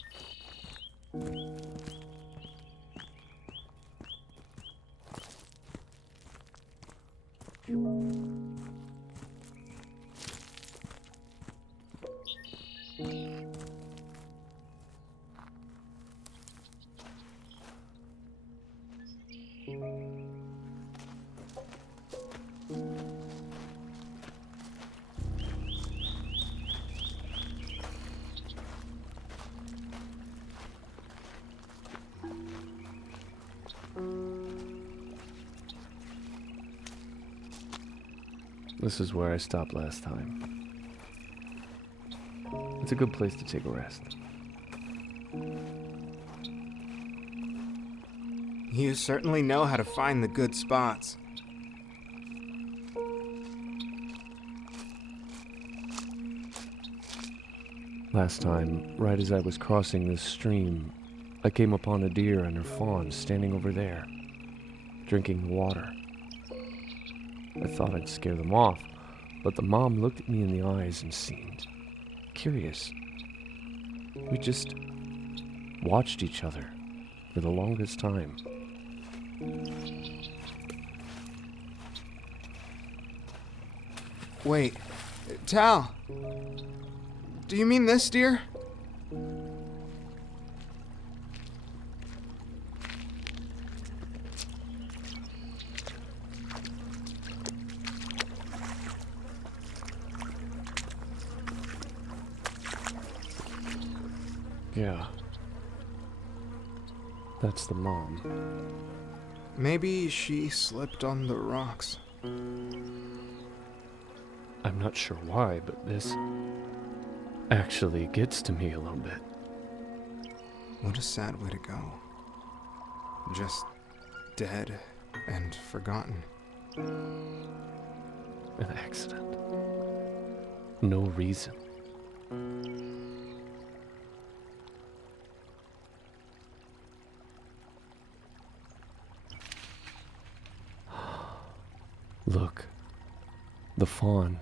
This is where I stopped last time. It's a good place to take a rest. You certainly know how to find the good spots. Last time, right as I was crossing this stream, I came upon a deer and her fawn standing over there, drinking the water. I thought I'd scare them off, but the mom looked at me in the eyes and seemed curious. We just watched each other for the longest time. Wait, Tal, do you mean this deer? Yeah. That's the mom. Maybe she slipped on the rocks. I'm not sure why, but this actually gets to me a little bit. What a sad way to go. Just dead and forgotten. An accident. No reason. Look, the fawn.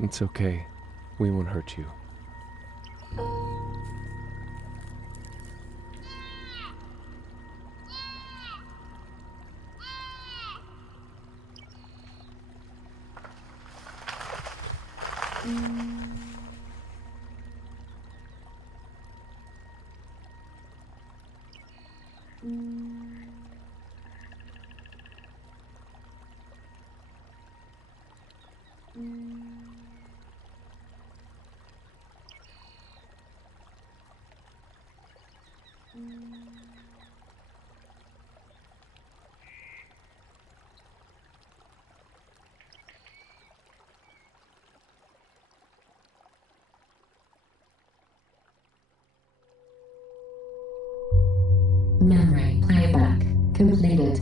It's okay. We won't hurt you. Memory playback completed.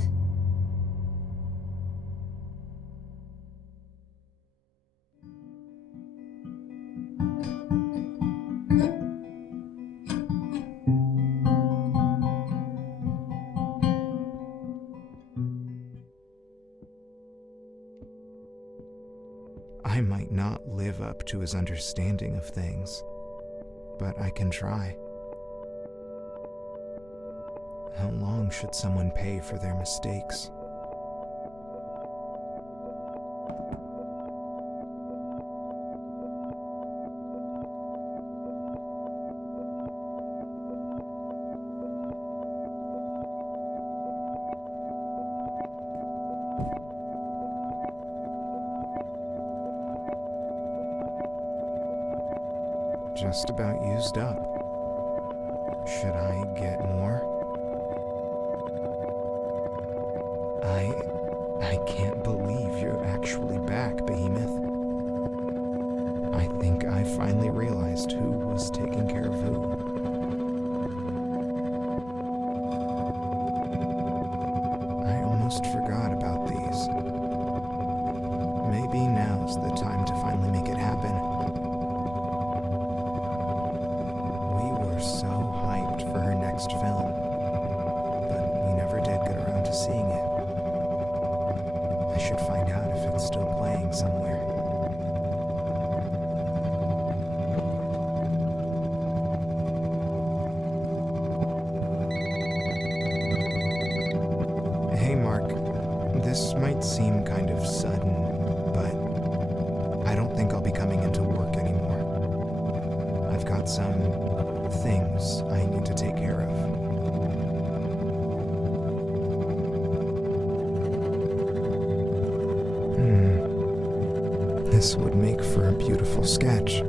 I might not live up to his understanding of things, but I can try. How long should someone pay for their mistakes? Just about used up. Should I get more? I can't believe you're actually back, Behemoth. I think I finally realized who was taking care of who. I almost forgot about these. Maybe now's the time to finally make it happen. We were so hyped for her next film, but we never did get around to seeing it. I should find out if it's still playing somewhere. Hey Mark, this might seem kind of sudden, but I don't think I'll be coming into work anymore. I've got some things I need to take care of. This would make for a beautiful sketch.